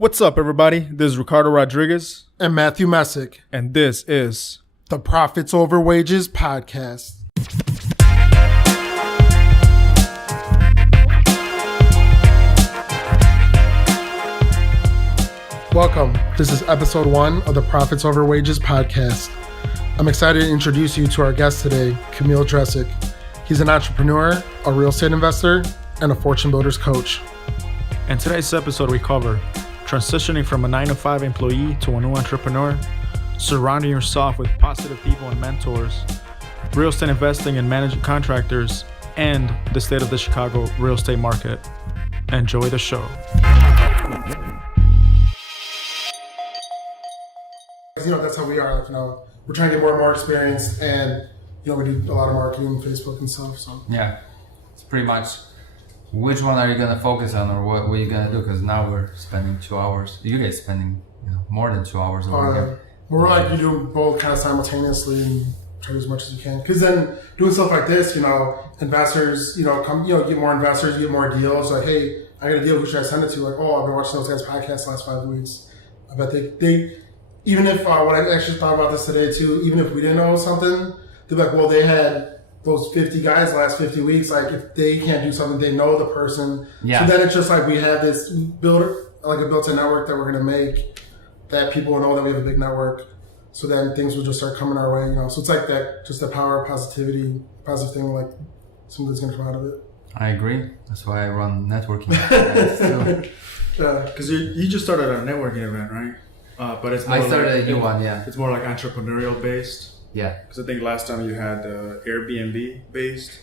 What's up, everybody? This is Ricardo Rodriguez. And Matthew Messick. And this is the Profits Over Wages podcast. Welcome. This is episode 1 of the Profits Over Wages podcast. I'm excited to introduce you to our guest today, Kamil Drezek. He's an entrepreneur, a real estate investor, and a FortuneBuilders coach. In today's episode, we cover transitioning from a 9-to-5 employee to a new entrepreneur, surrounding yourself with positive people and mentors, real estate investing and managing contractors, and the state of the Chicago real estate market. Enjoy the show. That's how we are. We're trying to get more and more experienced, and we do a lot of marketing on Facebook and stuff. So yeah, it's pretty much. Which one are you gonna focus on, or what are you gonna do? Because now we're spending 2 hours. You guys spending more than 2 hours over here. We're like you do both kind of simultaneously and try to do as much as you can. Because then doing stuff like this, investors, come, get more investors, get more deals. Like, hey, I got a deal. Who should I send it to? Like, oh, I've been watching those guys' podcasts the last 5 weeks. I bet they even if what I actually thought about this today too. Even if we didn't know something, they're like, well, they had those 50 guys the last 50 weeks, like if they can't do something, they know the person. Yeah. So then it's just like we have this built-in network that we're going to make that people will know that we have a big network. So then things will just start coming our way, So it's like that, just the power of positivity, positive thing, like something that's going to come out of it. I agree. That's why I run networking. Yeah, because you just started a networking event, right? But it's more I started a new one, yeah. It's more like entrepreneurial based. Yeah. Because I think last time you had Airbnb based,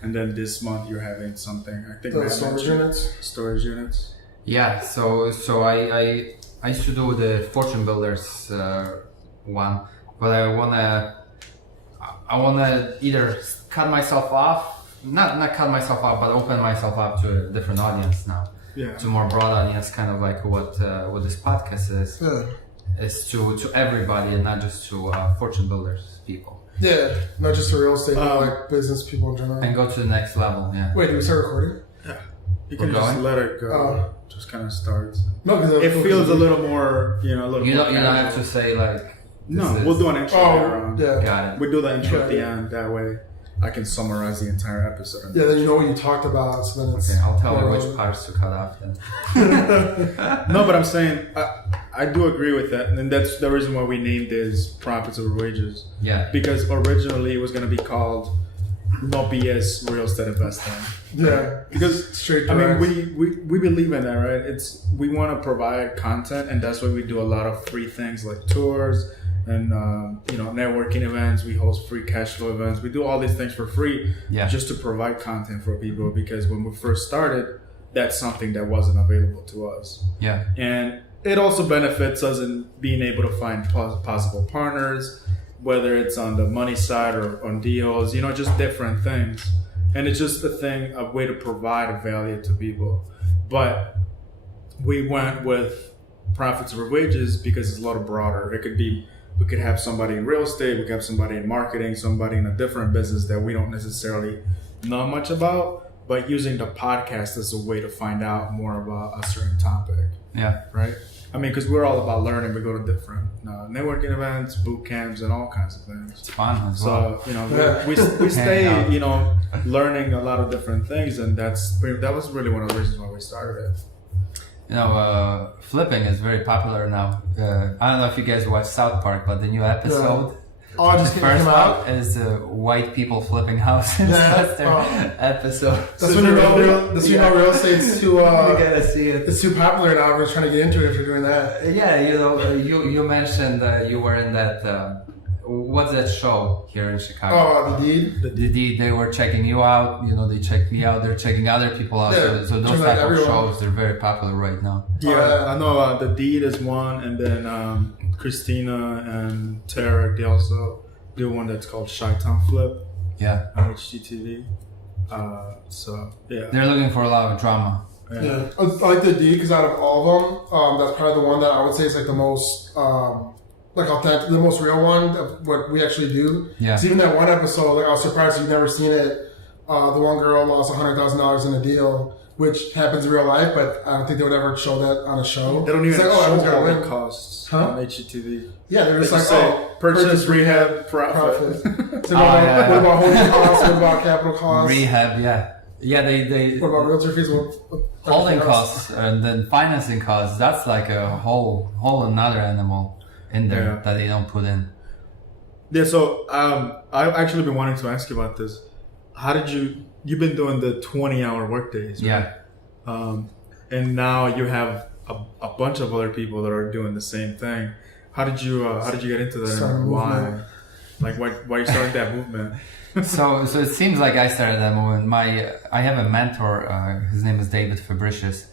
and then this month you're having something. I think storage units. Yeah. So I used to do the FortuneBuilders one, but I wanna either cut myself off, not cut myself off, but open myself up to a different audience now. Yeah. To more broad audience, kind of like what this podcast is. Yeah. Is to everybody and not just to FortuneBuilders people. Yeah, not just to real estate, but like business people in general. And go to the next level, yeah. Wait, did we start recording? Yeah. You can just let it go. Just kind of starts. No, because it feels a little more, a little You more don't have to say like... No, we'll do an intro. Yeah. Got it. We do the intro at the end, that way I can summarize the entire episode. Yeah, then you know what you talked about, so then it's... Okay, I'll tell you which parts to cut off then. No, but I'm saying, I do agree with that, and that's the reason why we named this Profits Over Wages. Yeah. Because originally it was going to be called No BS Real Estate Investing. Yeah. Because, straight I mean, we believe in that, right? We want to provide content, and that's why we do a lot of free things like tours, and networking events. We host free cash flow events. We do all these things for free, just to provide content for people. Because when we first started, that's something that wasn't available to us. Yeah, and it also benefits us in being able to find possible partners, whether it's on the money side or on deals. Just different things. And it's just a way to provide value to people. But we went with Profits Over Wages because it's a lot broader. We could have somebody in real estate, we could have somebody in marketing, somebody in a different business that we don't necessarily know much about, but using the podcast as a way to find out more about a certain topic. Yeah. Right? I mean, because we're all about learning. We go to different networking events, boot camps, and all kinds of things. It's fun as well. So, we stay, learning a lot of different things, and that was really one of the reasons why we started it. Flipping is very popular now. I don't know if you guys watch South Park, but the new episode, just the first out is white people flipping houses. That's their episode. That's when you know real estate's too. You gotta see it. It's too popular now. We're trying to get into it if you're doing that. Yeah, you mentioned you were in that. What's that show here in Chicago? Oh, The Deed. The Deed. They were checking you out. They checked me out. They're checking other people out. Yeah, so those type of shows, they're very popular right now. Yeah, I know. The Deed is one, and then Christina and Tarek, they also do one that's called Chi-Town Flip. Yeah. On HGTV. They're looking for a lot of drama. Yeah. I like The Deed because out of all of them, that's probably the one that I would say is like the most. Authentic, the most real one of what we actually do. Yeah. So even that one episode, I was surprised you've never seen it. The one girl lost $100,000 in a deal, which happens in real life, but I don't think they would ever show that on a show. They don't even it's like, show everyone's all gonna the win. costs Huh? on HGTV. Yeah, they're just They like, say, purchase, rehab, profit. So what about holding costs? What about capital costs? Rehab, yeah, they What about realtor fees? holding costs and then financing costs. That's like a whole another animal in there Yeah. that they don't put in. Yeah, so I've actually been wanting to ask you about this. How did you've been doing the 20-hour workdays, right? Yeah. And now you have a bunch of other people that are doing the same thing. How did you get into that? Start a And why? movement. Like why you started that movement? So it seems like I started that movement. I have a mentor. His name is David Fabricius,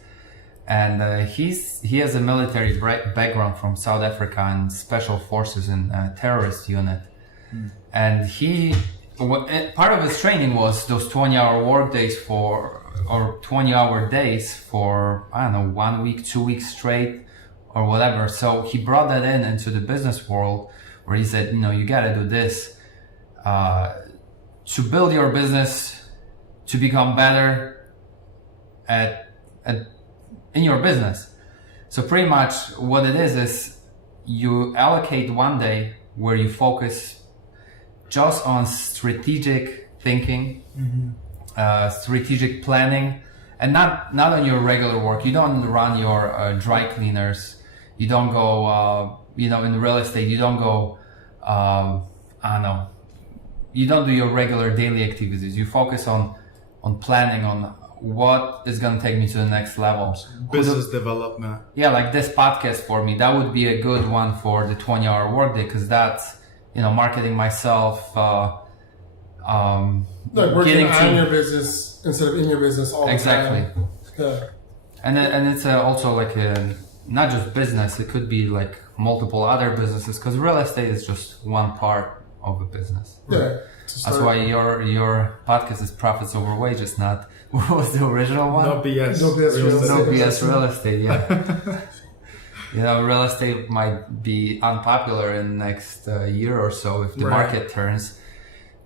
and he has a military background from South Africa and special forces and terrorist unit. And part of his training was those 20-hour work days or 20-hour days for, I don't know, 1 week, 2 weeks straight or whatever. So he brought that into the business world where he said, you got to do this to build your business, to become better in your business. So pretty much what it is you allocate one day where you focus just on strategic thinking, strategic planning, and not on your regular work. You don't run your dry cleaners. You don't go, in real estate, you don't go, I don't know, you don't do your regular daily activities. You focus on planning, on what is going to take me to the next level. Business development. Yeah, like this podcast for me, that would be a good one for the 20-hour workday, because that's, marketing myself, Like working getting on your business instead of in your business all the exactly. time. Yeah. And it's also like not just business, it could be like multiple other businesses, because real estate is just one part of a business. Yeah. That's why your podcast is Profits Over Wages, not what was the original one? No BS. No BS real estate. No BS real estate, yeah. Real estate might be unpopular in the next year or so if the market turns.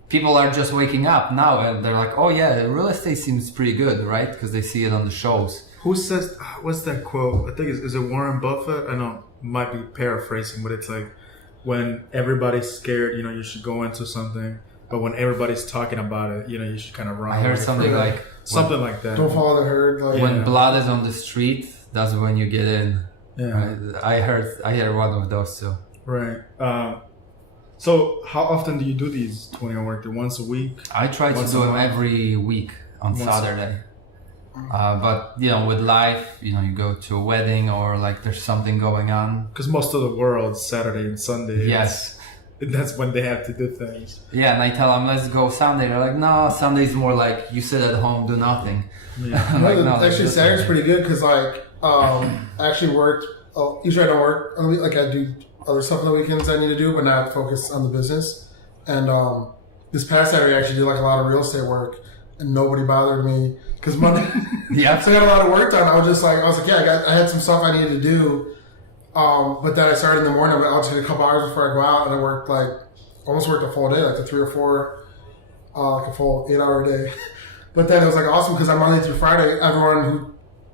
People are just waking up now and they're like, oh yeah, real estate seems pretty good, right? Because they see it on the shows. Who says, what's that quote? I think is it Warren Buffett? I know, might be paraphrasing, but it's like, when everybody's scared, you should go into something. But when everybody's talking about it, you should kind of run. I heard something like that. Don't follow the herd. Like, when blood is on the street, that's when you get in. Yeah. Right? I heard one of those too. Right. So how often do you do these 20-hour work? Once a week? I try to do them every week on Saturday. But with life, you go to a wedding or like there's something going on. Because most of the world, Saturday and Sunday. Yes. That's when they have to do things. Yeah, and I tell them, let's go Sunday. They're like, no, Sunday's more like you sit at home, do nothing. Yeah. I'm like, no, actually, Saturday's pretty good because I actually worked. Usually I don't work on the week. Like I do other stuff on the weekends I need to do, but not focus on the business. And this past Saturday, I actually did like a lot of real estate work, and nobody bothered me because Monday. Yeah. So I got a lot of work done. I was like, yeah, I had some stuff I needed to do. But then I started in the morning. I'll take a couple hours before I go out, and I worked almost worked a full day, like the 3 or 4, like a full 8-hour day. But then it was like awesome because on Monday through Friday, everyone who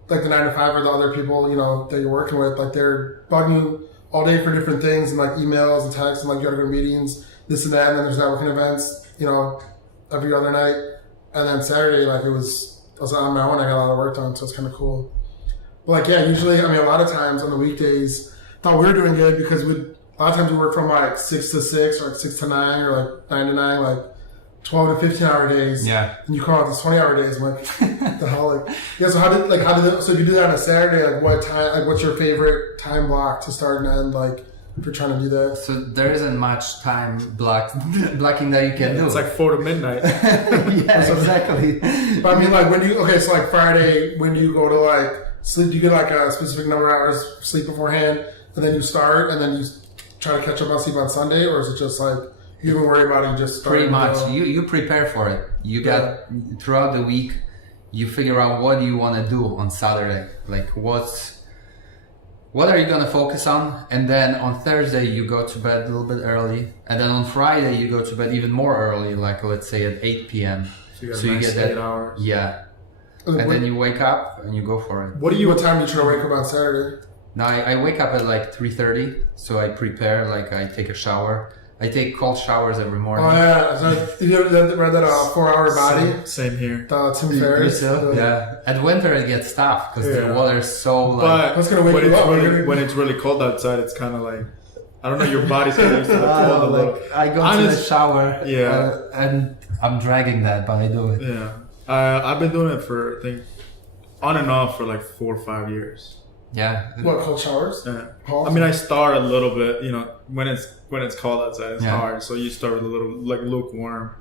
like the 9 to 5 or the other people that you're working with, like they're bugging you all day for different things and like emails and texts and like you gotta go to meetings, this and that, and then there's networking events, every other night. And then Saturday, I was on my own. I got a lot of work done, so it's kind of cool. But usually, a lot of times on the weekdays, I thought we were doing good because a lot of times we work from 6 to 6 or 6 to 9 or 9 to 9, 12 to 15-hour days. Yeah. And you call out these 20-hour days. I'm like, the hell? Yeah. So so if you do that on a Saturday, what time? What's your favorite time block to start and end? If you're trying to do that. So there isn't much time blocking that you can do. It's 4 to midnight. Yeah, exactly. But when do you? So Friday, when do you go to sleep? Do you get a specific number of hours sleep beforehand, and then you start, and then you try to catch up on sleep on Sunday, or is it just you don't worry about it, you just start? Pretty much. You prepare for it. You got throughout the week, you figure out what you want to do on Saturday. What are you going to focus on? And then on Thursday, you go to bed a little bit early. And then on Friday, you go to bed even more early, let's say at 8 p.m. So you get that 8 hours. Yeah. and then you wake up and you go for it. What time do you try to wake up on Saturday? Now I wake up at like 3:30, so I prepare, like I take a shower. I take cold showers every morning. Oh yeah, so did you ever read that 4-hour body? Same here. Tim Ferriss. Yeah. At winter it gets tough because the water is so like. But that's gonna wake you up. When it's really cold outside, it's kind of like, I don't know, your body's getting used to the cold a little. I go to the shower. Yeah. And I'm dragging that, but I do it. Yeah. I've been doing it for, I think, on and off for like 4 or 5 years. Yeah. What, cold showers? Yeah. I mean, I start a little bit, when it's cold outside, it's hard. So you start with a little, like, lukewarm,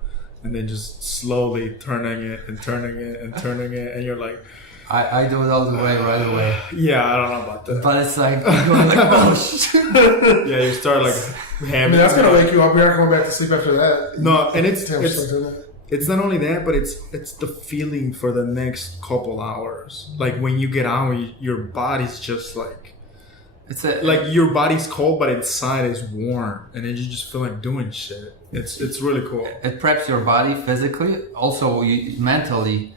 and then just slowly turning it, and you're like, I do it all the way, right away. Yeah, I don't know about that. But it's like, oh shit. Yeah, you start like hammering. That's gonna wake you up. You're not going back to sleep after that. No, and it's not only that, but it's the feeling for the next couple hours. Like when you get out, your body's just like, like your body's cold, but inside is warm, and then you just feel like doing shit. It's really cool. It preps your body physically, also mentally.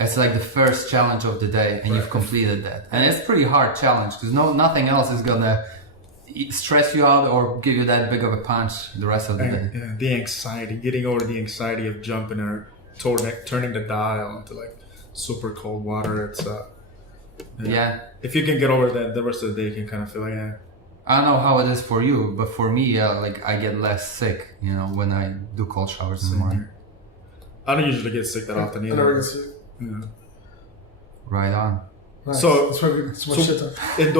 It's like the first challenge of the day, and you've completed that. And it's a pretty hard challenge because nothing else is gonna stress you out or give you that big of a punch the rest of the day. Yeah, the anxiety, getting over the anxiety of jumping or turning the dial into like super cold water. It's yeah. If you can get over that, the rest of the day you can kind of feel like, I don't know how it is for you, but for me, like I get less sick, when I do cold showers in the morning. I don't usually get sick that often either. I never get sick. Yeah. Right on. Nice. So shit in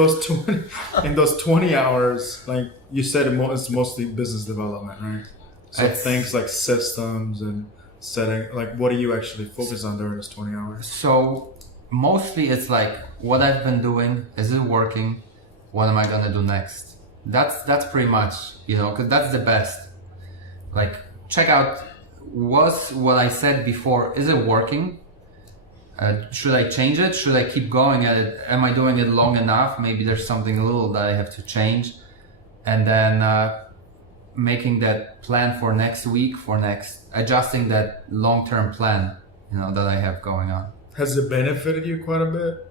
those 20 hours, like you said, it's mostly business development, right? So things like systems and setting, like what do you actually focus on during those 20 hours? So mostly it's like what I've been doing, is it working? What am I gonna do next? That's pretty much, because that's the best. Like check out, was what I said before, is it working? Should I change it? Should I keep going at it? Am I doing it long enough? Maybe there's something a little that I have to change. And then making that plan for next week, adjusting that long-term plan, that I have going on. Has it benefited you quite a bit?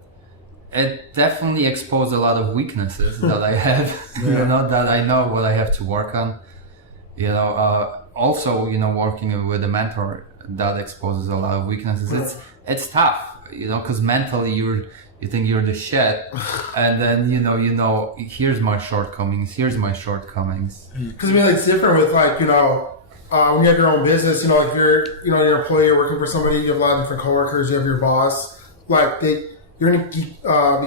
It definitely exposed a lot of weaknesses that I have, that I know what I have to work on. Also, working with a mentor, that exposes a lot of weaknesses. It's tough, because mentally you think you're the shit, and then here's my shortcomings. Because it's different with like when you have your own business, like you're your employee, you're working for somebody, you have a lot of different coworkers, you have your boss, like you're gonna be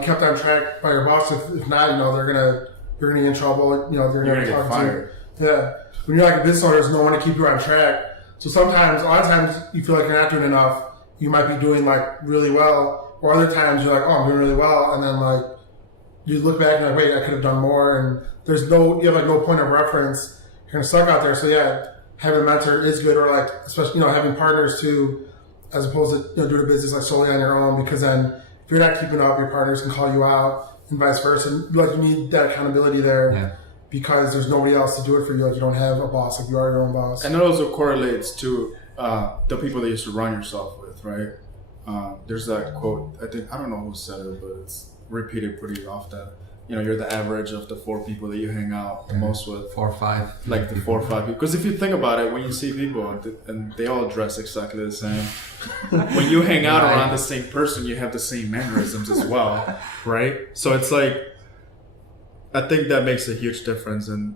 kept on track by your boss. If not, you're gonna get in trouble. They're gonna get fired. Yeah, when you're like a business owner, there's no one to keep you on track. So a lot of times you feel like you're not doing enough. You might be doing like really well, or other times you're like, oh, I'm doing really well, and then like you look back and you're like, wait, I could have done more, and you have like no point of reference. You're gonna suck out there. So yeah, having a mentor is good, or like especially having partners too, as opposed to doing a business like solely on your own, because then if you're not keeping up, your partners can call you out, and vice versa. Like you need that accountability there. Yeah. Because there's nobody else to do it for you. Like you don't have a boss. Like you are your own boss. And it also correlates to the people that you surround yourself with, right? There's that quote. I don't know who said it, but it's repeated pretty often. You're the average of the 4 people that you hang out the most with. 4 or 5. Like the 4 or 5 people. Because if you think about it, when you see people and they all dress exactly the same, when you hang out around the same person, you have the same mannerisms as well, right? So it's like, I think that makes a huge difference. And,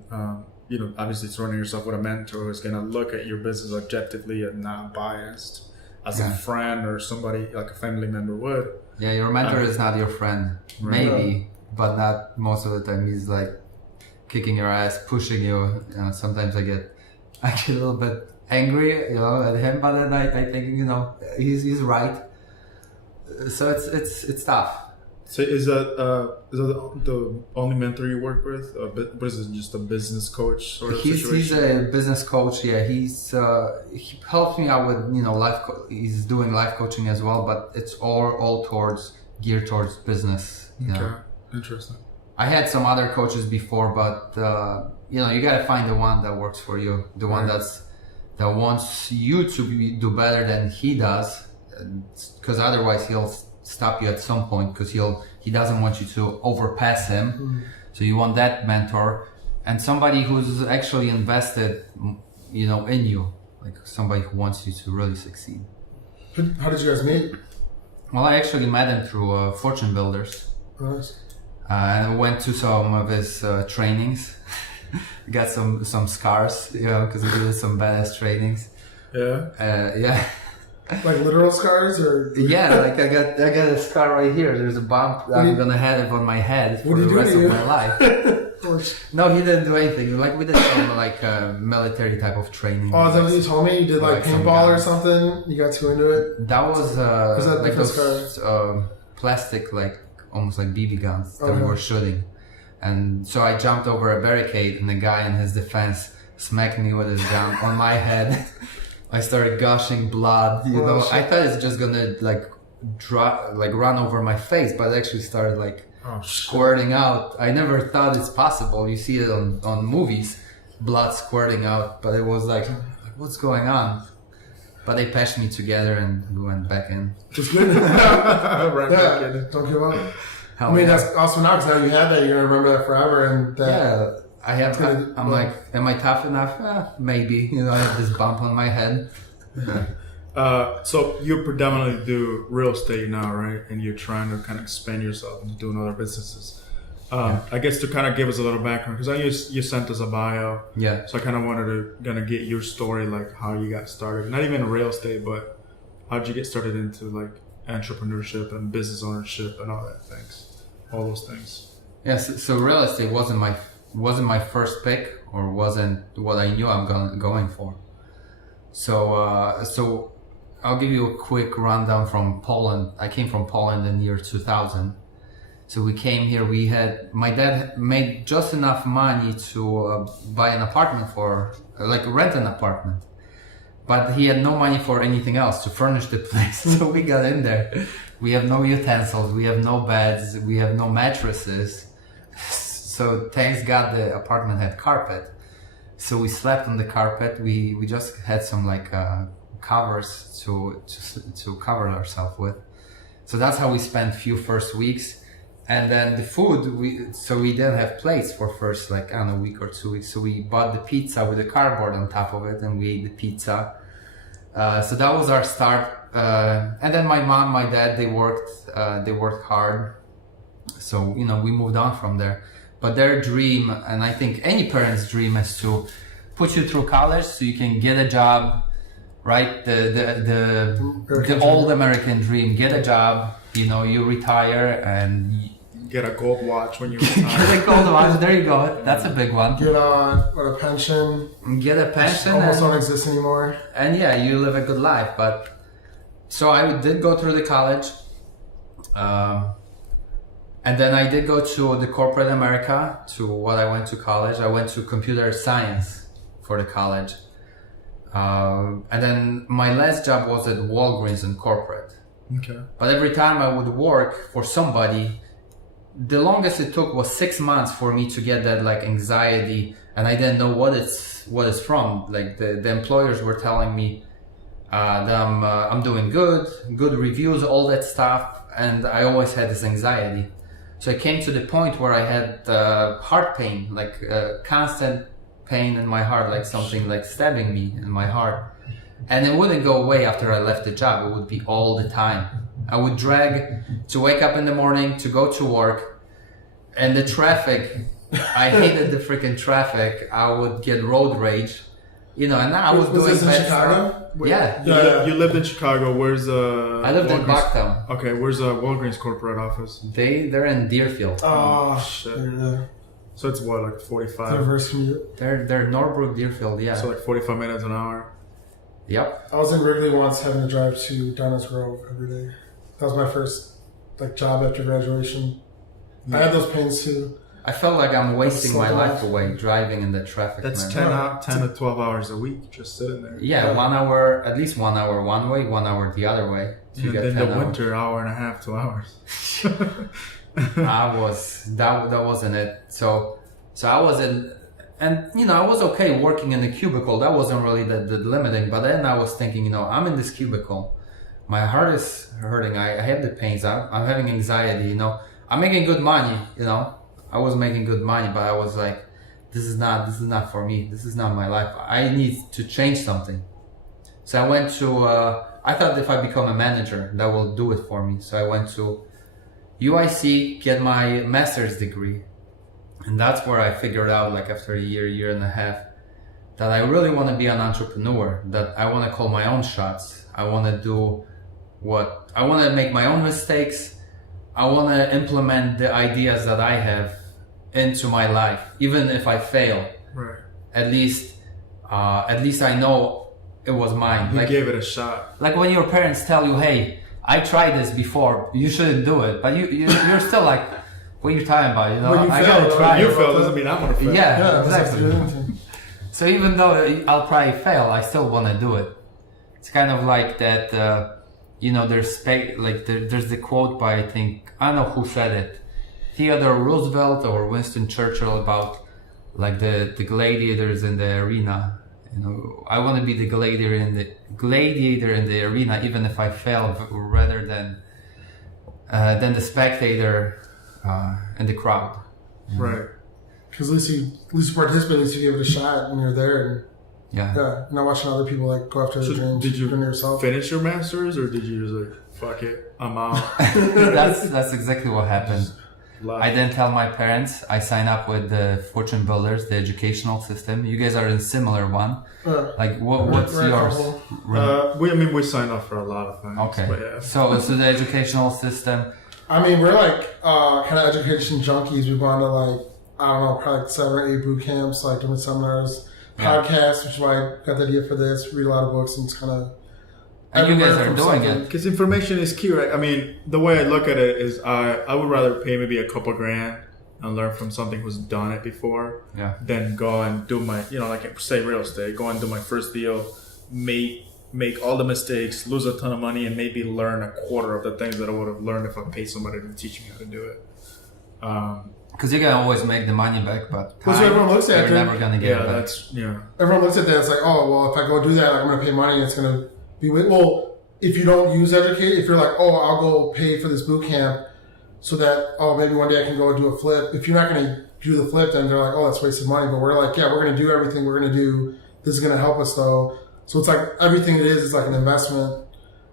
obviously surrounding yourself with a mentor who's going to look at your business objectively and not biased as a friend or somebody like a family member would. Yeah, your mentor is not your friend. Right. Maybe, but not most of the time. He's like kicking your ass, pushing you. Sometimes I get a little bit angry, at him, but then I think, he's right. So it's tough. So is that the only mentor you work with? Or is it just a business coach sort of situation? He's a business coach. Yeah, he helps me out with he's doing life coaching as well, but it's all geared towards business. Okay, interesting. I had some other coaches before, but you gotta find the one that works for you, the one that wants you to do better than he does. because otherwise he'll stop you at some point because he doesn't want you to overpass him. So you want that mentor and somebody who's actually invested, you know, in you, like somebody who wants you to really succeed. How did you guys meet? Well, I actually met him through FortuneBuilders. Nice. I went to some of his trainings. Got some scars, you know, because I did some badass trainings. Yeah. Yeah. Like literal scars, or Yeah, like I got a scar right here. There's a bump I'm gonna have on my head for the rest of my life. No, he didn't do anything. Like we did some like military type of training. Oh, is that what you told me? You did like paintball or something? You got too into it? That was that like different those plastic, like almost like BB guns that we were shooting. And so I jumped over a barricade, and the guy in his defense smacked me with his gun on my head. I started gushing blood. You know, I thought it's just gonna like run over my face, but it actually started like squirting out. I never thought it's possible. You see it on movies, blood squirting out, but it was like what's going on? But they patched me together and we went back in. It's good. Back in. Don't give up. Hell I mean, yeah. that's awesome now, because now you have that. You're gonna remember that forever. And that, Yeah, I'm like, am I tough enough? Maybe. You know, I have this bump on my head. So you predominantly do real estate now, right? And you're trying to kind of expand yourself into doing other businesses. I guess to kind of give us a little background, because I know you sent us a bio. Yeah. So I kind of wanted to kind of get your story, like how you got started. Not even real estate, but how'd you get started into like entrepreneurship and business ownership and all that things, all those things. Yes. So real estate wasn't my first pick, or wasn't what I knew I'm going for. So I'll give you a quick rundown from Poland. I came from Poland in the year 2000. So we came here. My dad made just enough money to buy an apartment rent an apartment. But he had no money for anything else, to furnish the place. So we got in there. We have no utensils, we have no beds, we have no mattresses. So thanks God the apartment had carpet. So we slept on the carpet. We just had some like covers to cover ourselves with. So that's how we spent few first weeks. And then the food, we didn't have plates for first, like, I don't know, week or 2 weeks. So we bought the pizza with the cardboard on top of it, and we ate the pizza. So that was our start. And then my mom, my dad, they worked hard. So, you know, we moved on from there. But their dream, and I think any parent's dream, is to put you through college so you can get a job, right? The old American dream, get a job, you know, you retire and get a gold watch when you retire. Get a gold watch, there you go. That's a big one. Get a pension. Get a pension. Almost don't exist anymore. And yeah, you live a good life. But so I did go through the college. And then I did go to the corporate America, to what I went to college. I went to computer science for the college. And then my last job was at Walgreens in corporate. Okay. But every time I would work for somebody, the longest it took was 6 months for me to get that like anxiety, and I didn't know what it's from. Like the employers were telling me that I'm doing good reviews, all that stuff, and I always had this anxiety. So I came to the point where I had heart pain, like constant pain in my heart, like something like stabbing me in my heart. And it wouldn't go away after I left the job. It would be all the time. I would drag to wake up in the morning to go to work, and the traffic, I hated the freaking traffic. I would get road rage, you know, and I was doing this in bad Chicago? stuff. Yeah. You lived in Chicago. Where's I lived in Bucktown. Okay, where's the Walgreens corporate office? They're in Deerfield. Oh, shit. Yeah. So it's what, like 45? Reverse commute. They're Norbrook, Deerfield, yeah. So like 45 minutes an hour. Yep. I was in Wrigley once, having to drive to Downers Grove every day. That was my first like job after graduation. Yeah. I had those pains too. I felt like I'm wasting my life away driving in the traffic. That's man. 10 to 12 hours a week just sitting there. Yeah, 1 hour, at least 1 hour one way, 1 hour the other way. And then the winter, hour and a half, 2 hours. That wasn't it. So I was in, and you know, I was okay working in a cubicle. That wasn't really the limiting. But then I was thinking, you know, I'm in this cubicle. my heart is hurting. I have the pains. I'm having anxiety. I'm making good money. I was making good money, but I was like, this is not for me. This is not my life. I need to change something. So I went to. I thought if I become a manager, that will do it for me. So I went to UIC, get my master's degree, and that's where I figured out, like after a year and a half, that I really want to be an entrepreneur. That I want to call my own shots. I want to do I want to make my own mistakes. I want to implement the ideas that I have into my life, even if I fail. Right. At least I know it was mine. You gave it a shot. Like when your parents tell you, "Hey, I tried this before. You shouldn't do it," but you're still like, "What are you talking about?" I gotta try. You fail doesn't mean I'm gonna fail. Yeah, exactly. So even though I'll probably fail, I still want to do it. It's kind of like that. There's there's the quote by, I don't know who said it, Theodore Roosevelt or Winston Churchill, about like the gladiators in the arena. I want to be the gladiator in the arena, even if I fail, rather than the spectator in the crowd. Right. Because at least you participate, at least you give it a shot, and you're there. And yeah. Not watching other people like go after their dreams. Did you yourself. finish your master's, or did you just like, fuck it, I'm out? That's exactly what happened. I didn't tell my parents. I signed up with the FortuneBuilders, the educational system. You guys are in similar one. What's yours? We signed up for a lot of things. Okay. But yeah. So the educational system. We're like kind of education junkies. We've gone to probably 7 or 8 boot camps, like different seminars, podcasts, which is why I got the idea for this. Read a lot of books, and it's kind of. And you guys are doing it. Because information is key, right? The way I look at it is I would rather pay maybe a couple grand and learn from something who's done it before than go and do my, like say real estate, go and do my first deal, make all the mistakes, lose a ton of money, and maybe learn a quarter of the things that I would have learned if I paid somebody to teach me how to do it. Because you can always make the money back, but that's what everyone looks at. You're never going to get it back. Everyone looks at that, it's like, oh, well, if I go do that, I'm going to pay money, and it's going to be, well, if you don't use educate, if you're like, oh, I'll go pay for this boot camp so that, maybe one day I can go do a flip. If you're not going to do the flip, then they're like, oh, that's wasted money. But we're like, yeah, we're going to do everything we're going to do. This is going to help us though. So it's like everything it is like an investment.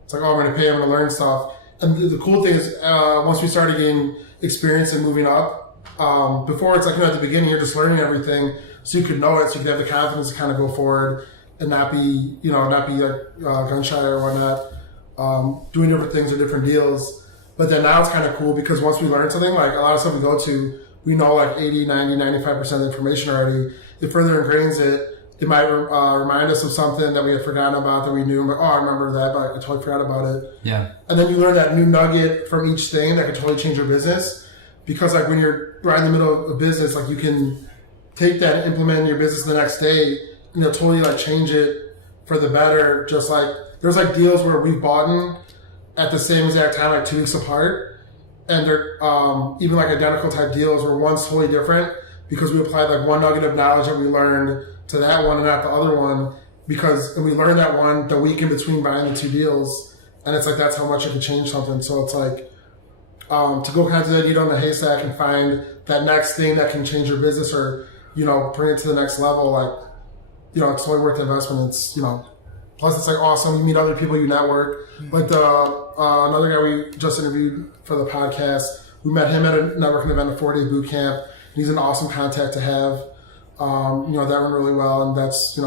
It's like, oh, I'm going to pay, I'm going to learn stuff. And the cool thing is, once we started getting experience and moving up, before it's like, at the beginning, you're just learning everything so you could know it, so you could have the confidence to kind of go forward and not be like gun shy or whatnot, doing different things or different deals. But then now it's kind of cool because once we learn something, like a lot of stuff we go to, we know like 80, 90, 95% of the information already. It further ingrains it. It might remind us of something that we had forgotten about that we knew. But, I remember that, but I totally forgot about it. Yeah. And then you learn that new nugget from each thing that could totally change your business. Because like when you're right in the middle of a business, like you can take that and implement in your business the next day, and you'll totally like change it for the better. Just like there's like deals where we've bought in at the same exact time, like 2 weeks apart, and they're even like identical type deals where one's totally different because we applied like one nugget of knowledge that we learned to that one and not the other one and we learned that one the week in between buying the 2 deals, and it's like that's how much it could change something. So it's like to go kind of to the needle in the haystack and find that next thing that can change your business or bring it to the next level, like it's totally worth the investment. It's plus it's like awesome. You meet other people, you network. Like another guy we just interviewed for the podcast, we met him at a networking event, a 4-day boot camp. He's an awesome contact to have. That went really well, and that's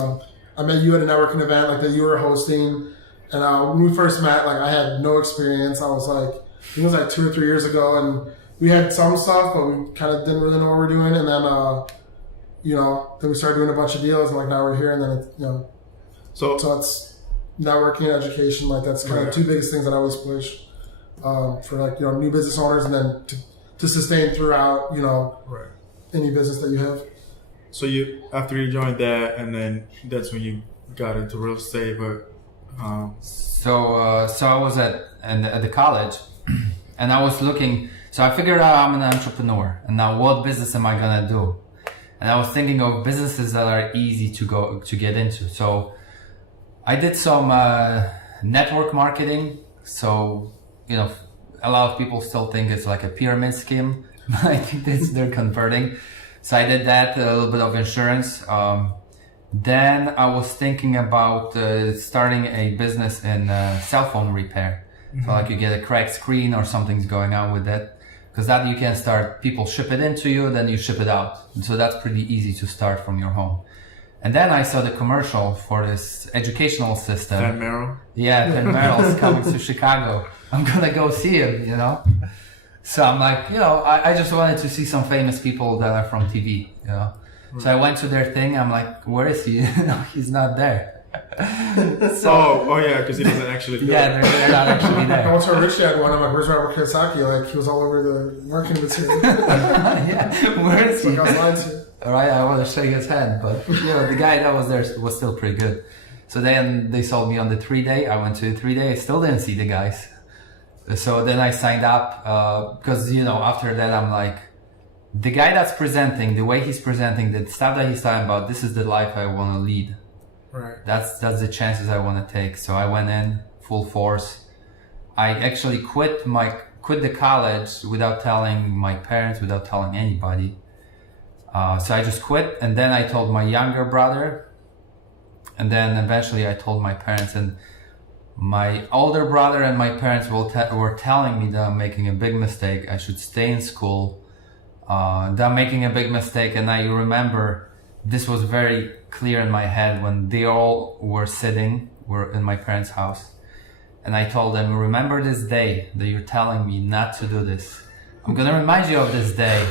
I met you at a networking event like that you were hosting, and when we first met, like I had no experience. I was like, I think it was like 2 or 3 years ago, and we had some stuff, but we kind of didn't really know what we were doing, and then then we started doing a bunch of deals, and like now we're here, and then so it's networking, education, like that's kind of 2 biggest things that I always push for like new business owners, and then to sustain throughout any business that you have. So after you joined that, and then that's when you got into real estate, but so I was at the college, and I was looking. So I figured out I'm an entrepreneur, and now what business am I gonna do? And I was thinking of businesses that are easy to get into. So I did some network marketing. So, a lot of people still think it's like a pyramid scheme. I think they're converting. So I did that, a little bit of insurance. Then I was thinking about starting a business in cell phone repair. So like you get a cracked screen or something's going on with it. Because that you can start, people ship it into you, then you ship it out. So that's pretty easy to start from your home. And then I saw the commercial for this educational system. Van Merrill? Yeah, Van Merrill's coming to Chicago. I'm gonna go see him, So I'm like, I just wanted to see some famous people that are from TV, So I went to their thing. I'm like, where is he? He's not there. Oh yeah, because he doesn't actually do it. They're not actually I there. went to a rich dad one. I'm like, where's Robert Kiyosaki? Like, he was all over the marketing material. Where is he? Like, I was lying to you. All right, I want to shake his hand, but the guy that was there was still pretty good. So then they sold me on the 3-day. I went to the 3-day. I still didn't see the guys. So then I signed up because after that I'm like, the guy that's presenting, the way he's presenting, the stuff that he's talking about, this is the life I want to lead. Right. That's the chances I want to take. So I went in full force. I actually quit the college without telling my parents, without telling anybody. So I just quit, and then I told my younger brother, and then eventually I told my parents, and my older brother and my parents were telling me that I'm making a big mistake. I should stay in school. That I'm making a big mistake, and I remember this was very clear in my head when they all were in my parents' house. And I told them, remember this day that you're telling me not to do this. I'm going to remind you of this day.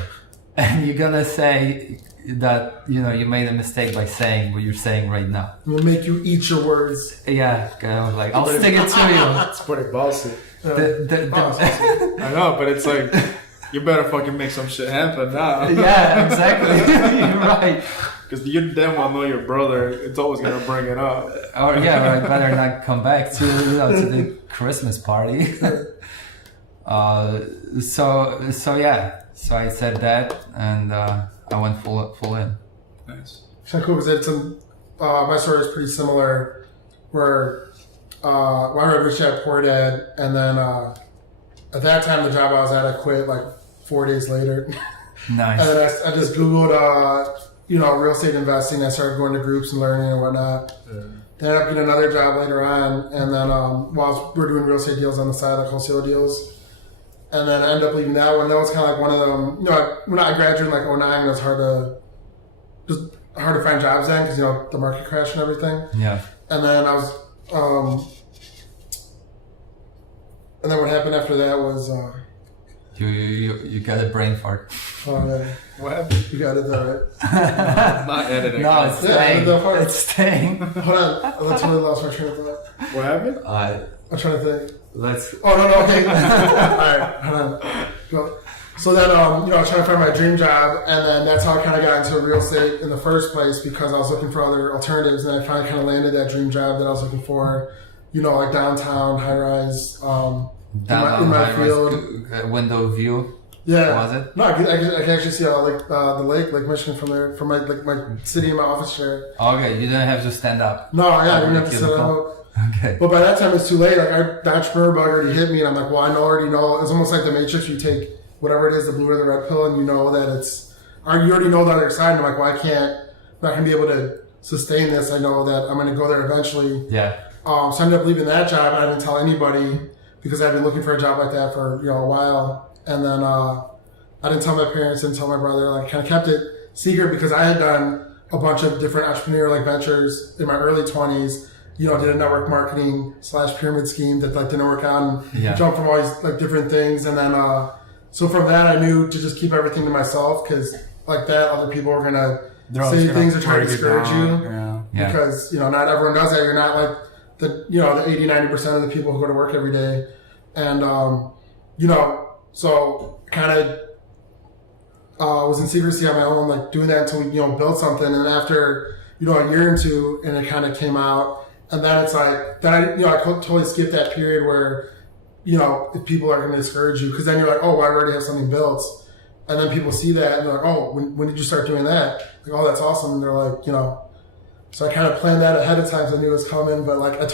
And you're going to say that, you made a mistake by saying what you're saying right now. I'm going to make you eat your words. Yeah, I was like, I'll stick it to you. It's pretty bossy. I I know, but it's like, you better fucking make some shit happen now. Yeah, exactly. You're right. Because you damn well know your brother, it's always going to bring it up. Or I better not come back to the Christmas party. So I said that, and I went full in. Nice. It's kind of cool because my story is pretty similar. Where I remember she had poor dad, and then at that time the job I was at, I quit like 4 days later. Nice. And then I just Googled, real estate investing. I started going to groups and learning and whatnot. Yeah. Then I ended up getting another job later on, and then while we're doing real estate deals on the side, like wholesale deals. And then I ended up leaving that one. That was kind of like one of them. When I graduated in like 2009, it was hard to find jobs then because the market crashed and everything. Yeah. And then I was, and then what happened after that was. You got a brain fart. Oh yeah. What happened? You got it though, right? Not editing. No, it's staying. Yeah, It's staying. Hold on. I totally lost my train of thought. What happened? I'm trying to think. Let's. Oh no, okay. Alright, hold on. Go. So then I was trying to find my dream job, and then that's how I kind of got into real estate in the first place because I was looking for other alternatives, and I finally kind of landed that dream job that I was looking for, like downtown, high rise, in my field. Window view. Yeah. Was it? No, I can actually see the lake, Lake Michigan from there, from my city in my office chair. Okay, you didn't have to stand up. No, yeah, I didn't have to sit up. Okay. But by that time, it's too late. Like, the entrepreneur bug already hit me, and I'm like, well, I already know. It's almost like the Matrix. You take whatever it is, the blue or the red pill, and you know that you already know the other side. And I'm like, well, I'm not going to be able to sustain this. I know that I'm going to go there eventually. Yeah. So I ended up leaving that job. I didn't tell anybody because I'd been looking for a job like that for, a while. And then I didn't tell my parents, didn't tell my brother. Like, kind of kept it secret because I had done a bunch of different entrepreneur ventures in my early 20s. Did a network marketing / pyramid scheme that didn't work out and jumped from all these different things. And then, so from that I knew to just keep everything to myself because like that other people are going to say things or try to discourage you. Yeah. Because, not everyone does that. You're not like the 80-90% of the people who go to work every day. And, so kind of was in secrecy on my own, doing that until we, built something. And after, a year or two, and it kind of came out. And then it's like, I totally skipped that period where, if people are going to discourage you, because then you're like, oh, well, I already have something built. And then people see that and they're like, oh, when did you start doing that? Like, oh, that's awesome. And they're like, So I kind of planned that ahead of time because I knew it was coming. But like I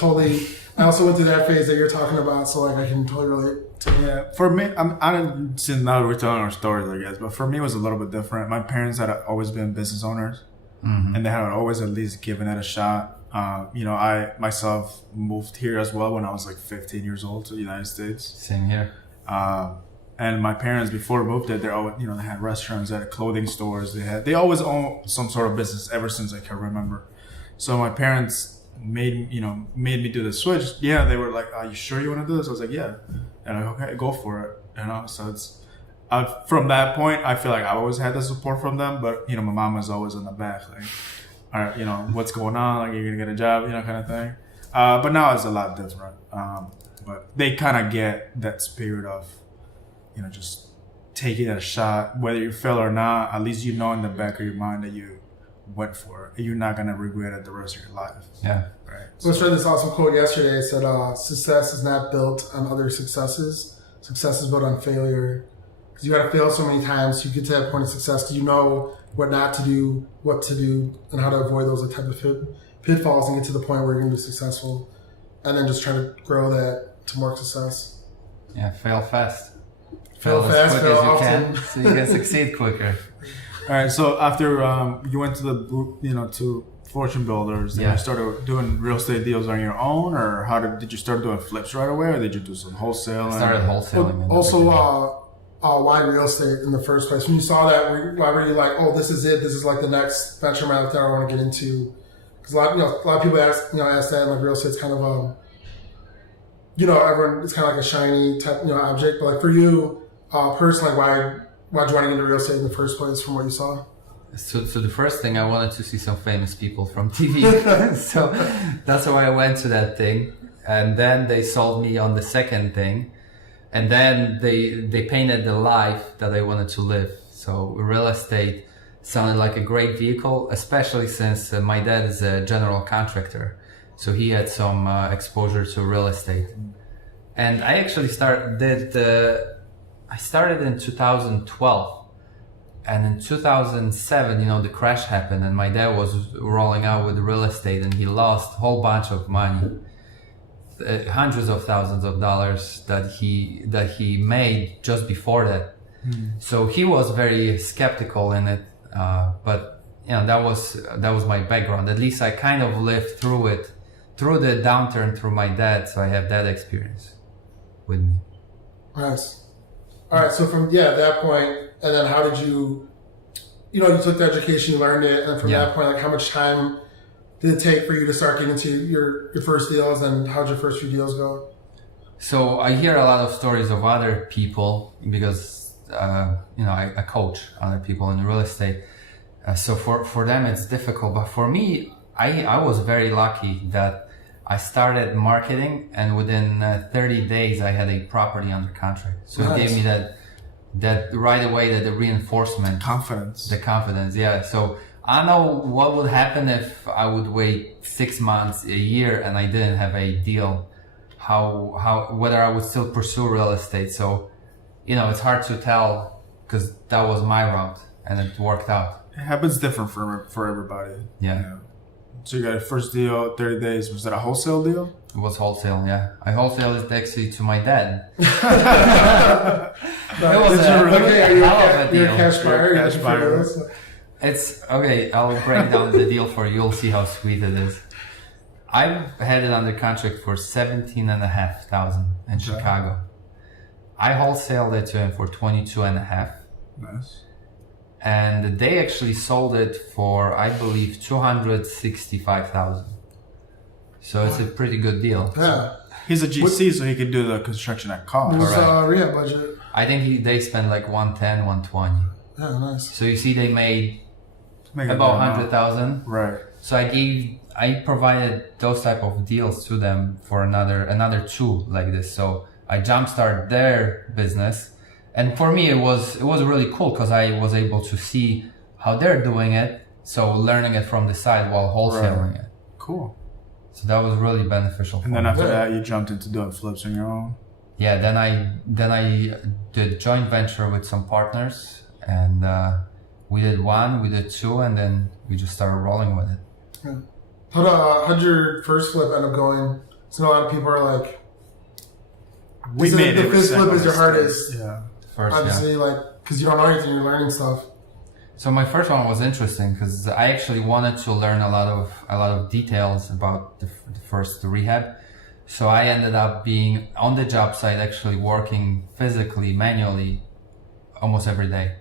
also went through that phase that you're talking about. So like I can totally relate to Yeah, for me, I didn't. Since now we're telling our stories, I guess, but for me, it was a little bit different. My parents had always been business owners, and they had always at least given it a shot. I myself moved here as well when I was like 15 years old to the United States. Same here. And my parents, before we moved there, they always, they had restaurants, they had clothing stores, they always owned some sort of business ever since I can remember. So my parents made me do the switch. Yeah, they were like, "Are you sure you want to do this?" I was like, "Yeah," and I'm like, "Okay, go for it." So it's from that point, I feel like I always had the support from them, but my mom was always in the back, like, "All right, what's going on? Like, you're gonna get a job, kind of thing." But now it's a lot different. But they kind of get that spirit of, just taking a shot, whether you fail or not. At least in the back of your mind that you went for it. You're not gonna regret it the rest of your life. Yeah. Right. So I read this awesome quote yesterday. It said, "Success is not built on other successes. Success is built on failure." Because you got to fail so many times to get to that point of success. Because you know what not to do, what to do, and how to avoid those type of pitfalls and get to the point where you're gonna be successful, and then just try to grow that to more success. Yeah. Fail fast. Fail as fast, quick fail as you often. can, so you can succeed quicker. All right. So after you went to to Fortune Builders, then Yeah. you started doing real estate deals on your own, or did you start doing flips right away, or did you do some wholesaling? Started wholesaling. in the Also, beginning. why real estate in the first place? When you saw that, why were you like, "Oh, this is it. This is like the next venture in my life that I want to get into"? Because a lot of people ask that, and like real estate's kind of everyone, it's kind of like a shiny type object. But like for you personally, why'd you want to get into real estate in the first place? From what you saw. So the first thing, I wanted to see some famous people from TV. So that's why I went to that thing. And then they sold me on the second thing. And then they painted the life that I wanted to live. So real estate sounded like a great vehicle, especially since my dad is a general contractor. So he had some exposure to real estate. And I actually started in 2012. And in 2007, the crash happened, and my dad was rolling out with real estate, and he lost a whole bunch of money, hundreds of thousands of dollars that he made just before that. So he was very skeptical in it, but that was my background. At least I kind of lived through it, through the downturn, through my dad. So I have that experience with me. Nice. All right. So from that point. And then how did you took the education, you learned it, and from that point, like how much time did it take for you to start getting into your first deals, and how'd your first few deals go? So I hear a lot of stories of other people because, I coach other people in real estate. So for them, it's difficult. But for me, I was very lucky that I started marketing, and within 30 days, I had a property under contract. So It gave me that right away, the reinforcement, the confidence. Yeah. So I know what would happen if I would wait 6 months, a year, and I didn't have a deal. Whether I would still pursue real estate. So, it's hard to tell because that was my route and it worked out. It happens different for everybody. Yeah. So you got a first deal, 30 days. Was that a wholesale deal? It was wholesale, yeah. I wholesaled it actually to my dad. It was you're a cash buyer. Cash buyer. It's okay. I'll break down the deal for you. You'll see how sweet it is. I've had it under contract for $17,500 in Chicago. I wholesaled it to him for $22,500. Nice. And they actually sold it for, I believe, $265,000. So it's a pretty good deal. Yeah. He's a GC, so he could do the construction at cost. What's rehab budget? I think they spent like 110, 120. Yeah, nice. So you see, they made about 100,000. Right. So I provided those type of deals to them for another two like this. So I jumpstart their business, and for me it was really cool because I was able to see how they're doing it. So learning it from the side while wholesaling it. Cool. So that was really beneficial. And then after that, you jumped into doing flips on your own. Yeah. Then I did joint venture with some partners, and we did one, we did two, and then we just started rolling with it. Yeah. How'd your first flip end up going? So a lot of people are like, We made the every fifth single flip is your mistake. hardest. Yeah. First, Obviously, like, because you don't know anything, you're learning stuff. So my first one was interesting because I actually wanted to learn a lot of details about the first rehab. So I ended up being on the job site, actually working physically, manually, almost every day.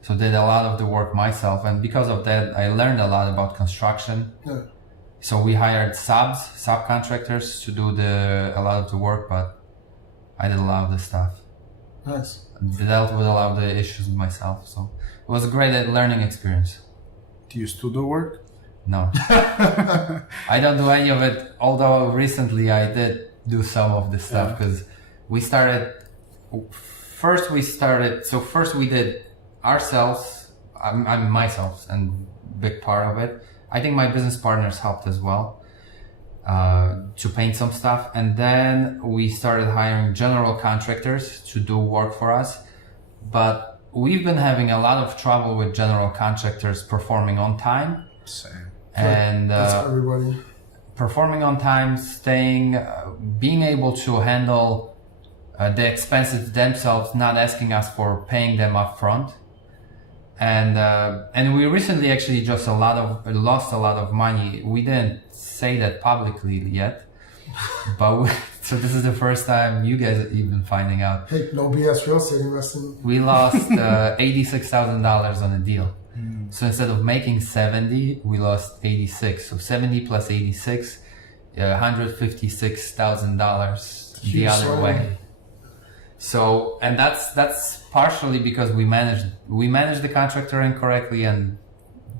So did a lot of the work myself, and because of that, I learned a lot about construction. Yeah. So we hired subcontractors to do a lot of the work, but I did a lot of the stuff. Nice. Dealt with a lot of the issues myself. So it was a great learning experience. Do you still do work? No, I don't do any of it. Although recently I did do some of the stuff because first we did ourselves. I'm myself and big part of it. I think my business partners helped as well to paint some stuff, and then we started hiring general contractors to do work for us. But we've been having a lot of trouble with general contractors performing on time. Same. And That's everybody. performing on time, staying, being able to handle the expenses themselves, not asking us for paying them up front. And we recently actually just lost a lot of money. We didn't say that publicly yet, but so this is the first time you guys are even finding out. Hey, no BS real estate investing. We lost $86,000 on a deal. So instead of making 70, we lost 86. So 70 plus 86, $156,000 the other swing. way. So, and that's partially because we managed the contractor incorrectly and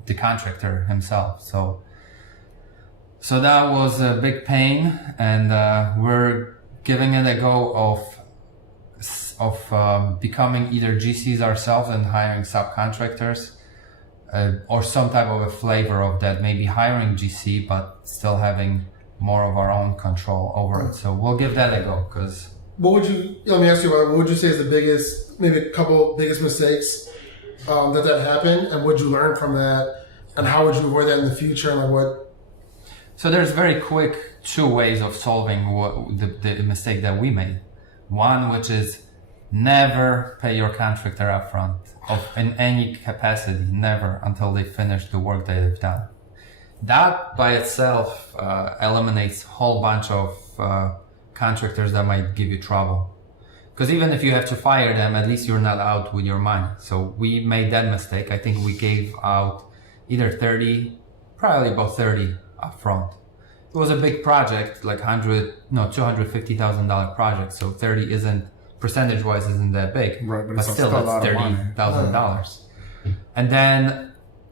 the contractor himself. So that was a big pain, and we're giving it a go of becoming either GCs ourselves and hiring subcontractors. Or some type of a flavor of that, maybe hiring GC, but still having more of our own control over it. So we'll give that a go. Cause let me ask you about, what would you say is the biggest, maybe a couple biggest mistakes that happened, and what would you learn from that, and how would you avoid that in the future, and like what? So there's very quick two ways of solving the mistake that we made. One, which is never pay your contractor upfront in any capacity, never until they finish the work that they've done. That by itself eliminates a whole bunch of contractors that might give you trouble. Because even if you have to fire them, at least you're not out with your money. So we made that mistake. I think we gave out either 30, probably about 30 upfront. It was a big project, like $250,000 project. So 30 percentage-wise isn't that big, Right, but still that's $30,000. And then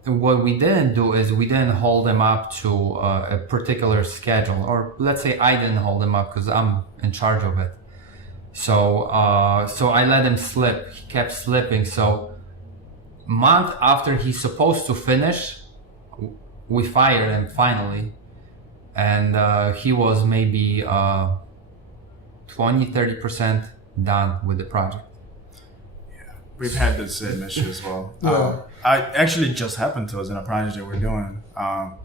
what we didn't do is we didn't hold them up to a particular schedule, or let's say I didn't hold them up because I'm in charge of it. So I let him slip. He kept slipping. So month after he's supposed to finish, we fired him finally, and he was maybe 20-30% done with the project. Yeah, we've had the same issue as well. Yeah. I actually just happened to us in a project that we're doing. I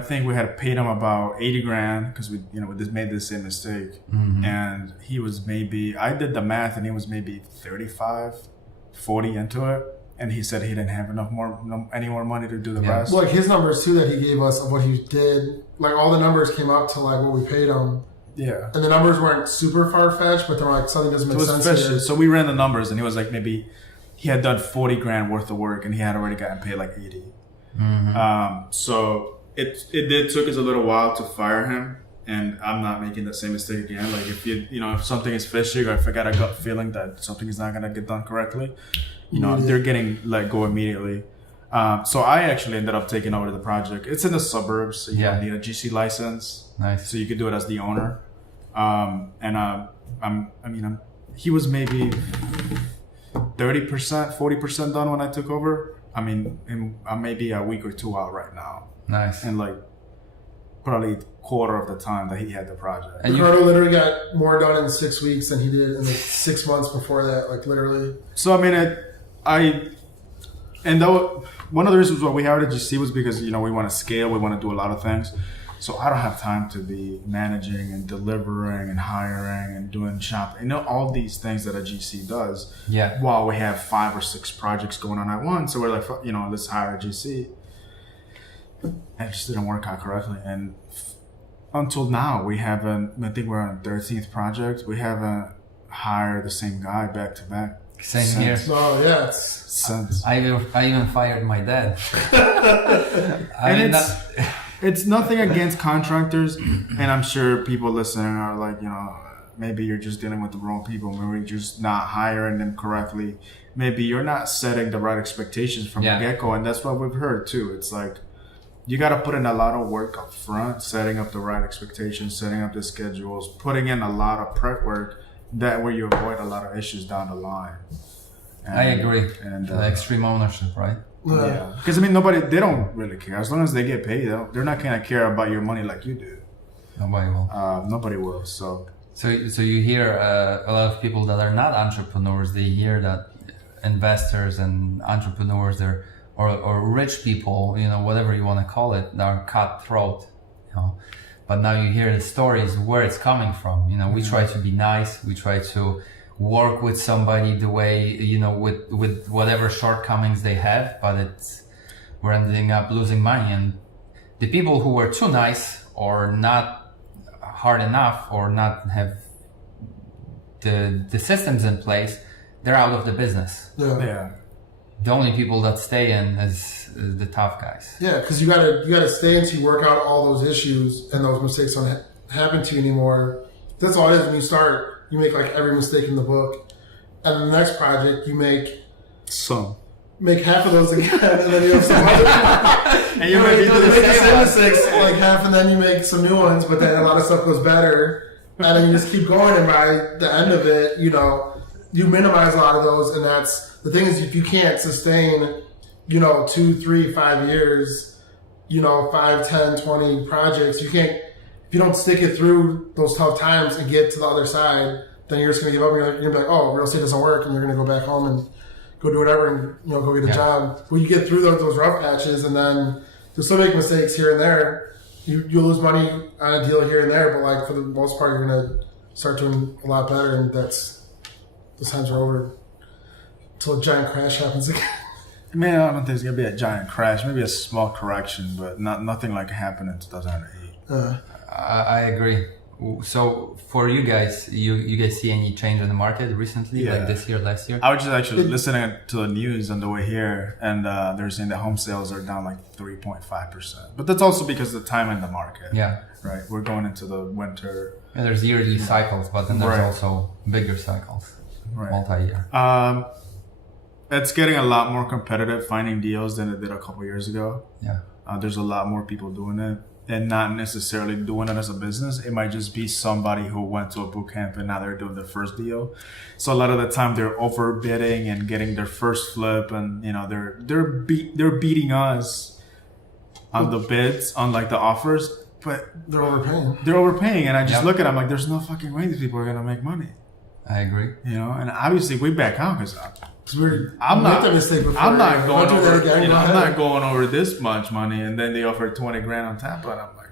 think we had paid him about $80,000 because we made the same mistake, and he was I did the math, and he was maybe 35-40 into it, and he said he didn't have any more money to do the rest. Well, like his numbers too that he gave us of what he did, like all the numbers came up to like what we paid him. Yeah. And the numbers weren't super far-fetched, but they're like, something doesn't make sense here. So we ran the numbers, and he was like, maybe he had done $40,000 worth of work, and he had already gotten paid like 80. So it took us a little while to fire him, and I'm not making the same mistake again. Like if if something is fishy, or if I got a gut feeling that something is not going to get done correctly, they're getting let go immediately. So I actually ended up taking over the project. It's in the suburbs, so you don't need a GC license. Nice. So you could do it as the owner. He was maybe 30%, 40% done when I took over. I'm maybe a week or two out right now. Nice. And like probably quarter of the time that he had the project. And Ricardo literally got more done in 6 weeks than he did in the 6 months before that, like literally. So And though one of the reasons why we hired at GC was because, we want to scale, we want to do a lot of things. So I don't have time to be managing and delivering and hiring and doing shopping. All these things that a GC does. Yeah. While we have 5 or 6 projects going on at once. So we're like, let's hire a GC. And it just didn't work out correctly. And until now, we haven't, I think we're on the 13th project. We haven't hired the same guy back to back. Same here. Oh, yeah. Since. I even fired my dad. It's nothing against contractors, and I'm sure people listening are like, maybe you're just dealing with the wrong people. Maybe you're just not hiring them correctly. Maybe you're not setting the right expectations from the get-go, and that's what we've heard too. It's like you got to put in a lot of work up front, setting up the right expectations, setting up the schedules, putting in a lot of prep work. That way you avoid a lot of issues down the line. And, I agree. And the extreme ownership, right? Yeah, because they don't really care. As long as they get paid, they're not gonna care about your money like you do. Nobody will. Nobody will. So you hear a lot of people that are not entrepreneurs. They hear that investors and entrepreneurs, or rich people, whatever you want to call it, that are cutthroat. But now you hear the stories where it's coming from. We try to be nice. We try to work with somebody the way, with whatever shortcomings they have, but we're ending up losing money. And the people who were too nice or not hard enough or not have the systems in place, they're out of the business. Yeah. The only people that stay in is the tough guys. Yeah, because you gotta stay until you work out all those issues and those mistakes don't happen to you anymore. That's all it is. When you start, you make like every mistake in the book, and the next project you make half of those again, and then you have some other. And you might do the same mistakes like half, and then you make some new ones. But then a lot of stuff goes better, and then you just keep going. And by the end of it, you minimize a lot of those. And that's the thing is, if you can't sustain, 2, 3, 5 years, 5, 10, 20 projects, you can't. If you don't stick it through those tough times and get to the other side, then you're just going to give up. And you're going to be like, oh, real estate doesn't work. And you're going to go back home and go do whatever and, go get a job. Well, you get through those rough patches and then you'll still make mistakes here and there. You'll lose money on a deal here and there. But like for the most part, you're going to start doing a lot better. And those times are over until a giant crash happens again. Man, I don't think it's going to be a giant crash. Maybe a small correction, but nothing like happened in 2008. I agree. So for you guys, you guys see any change in the market recently, like this year, last year? I was just actually listening to the news on the way here, and they're saying that home sales are down like 3.5%. But that's also because of the time in the market. Yeah. Right. We're going into the winter. And there's yearly cycles, but then there's also bigger cycles, multi-year. It's getting a lot more competitive finding deals than it did a couple years ago. Yeah. There's a lot more people doing it. And not necessarily doing it as a business. It might just be somebody who went to a boot camp and now they're doing their first deal. So a lot of the time they're overbidding and getting their first flip, and they're beating us on the bids, on like the offers, but they're overpaying. They're overpaying, and I just look at them like, there's no fucking way these people are gonna make money. I agree. And obviously we back out because I'm not going over this much money, and then they offer 20 grand on top, but I'm like,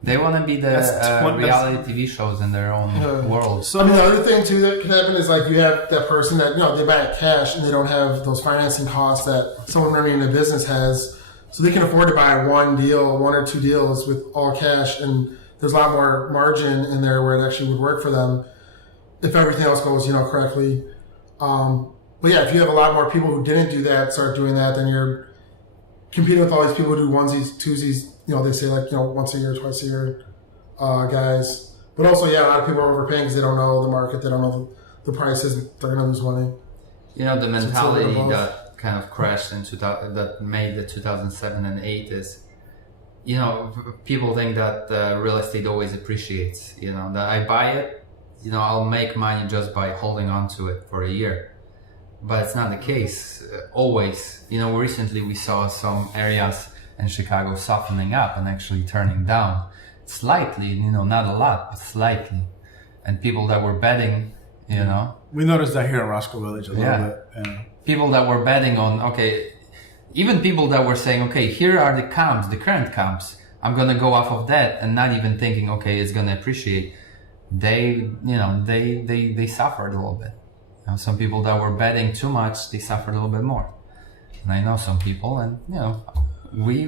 they want to be the reality TV shows in their own world. So the other thing too that can happen is like you have that person that they buy it cash and they don't have those financing costs that someone running a business has, so they can afford to buy one or two deals with all cash, and there's a lot more margin in there where it actually would work for them if everything else goes correctly. But yeah, if you have a lot more people who didn't do that start doing that, then you're competing with all these people who do onesies, twosies. They say like once a year, twice a year, guys. But also, a lot of people are overpaying because they don't know the market, they don't know the prices, they're gonna lose money. The mentality that kind of crashed in that made the 2007 and 8 is, people think that real estate always appreciates. That I buy it, I'll make money just by holding on to it for a year. But it's not the case always. Recently we saw some areas in Chicago softening up and actually turning down slightly, not a lot, but slightly. And people that were betting, We noticed that here in Roscoe Village a little bit. people that were betting on, okay, even people that were saying, okay, here are the comps, the current comps, I'm going to go off of that, and not even thinking, okay, it's going to appreciate. They suffered a little bit. You know, some people that were betting too much, they suffered a little bit more. And I know some people, and you know, we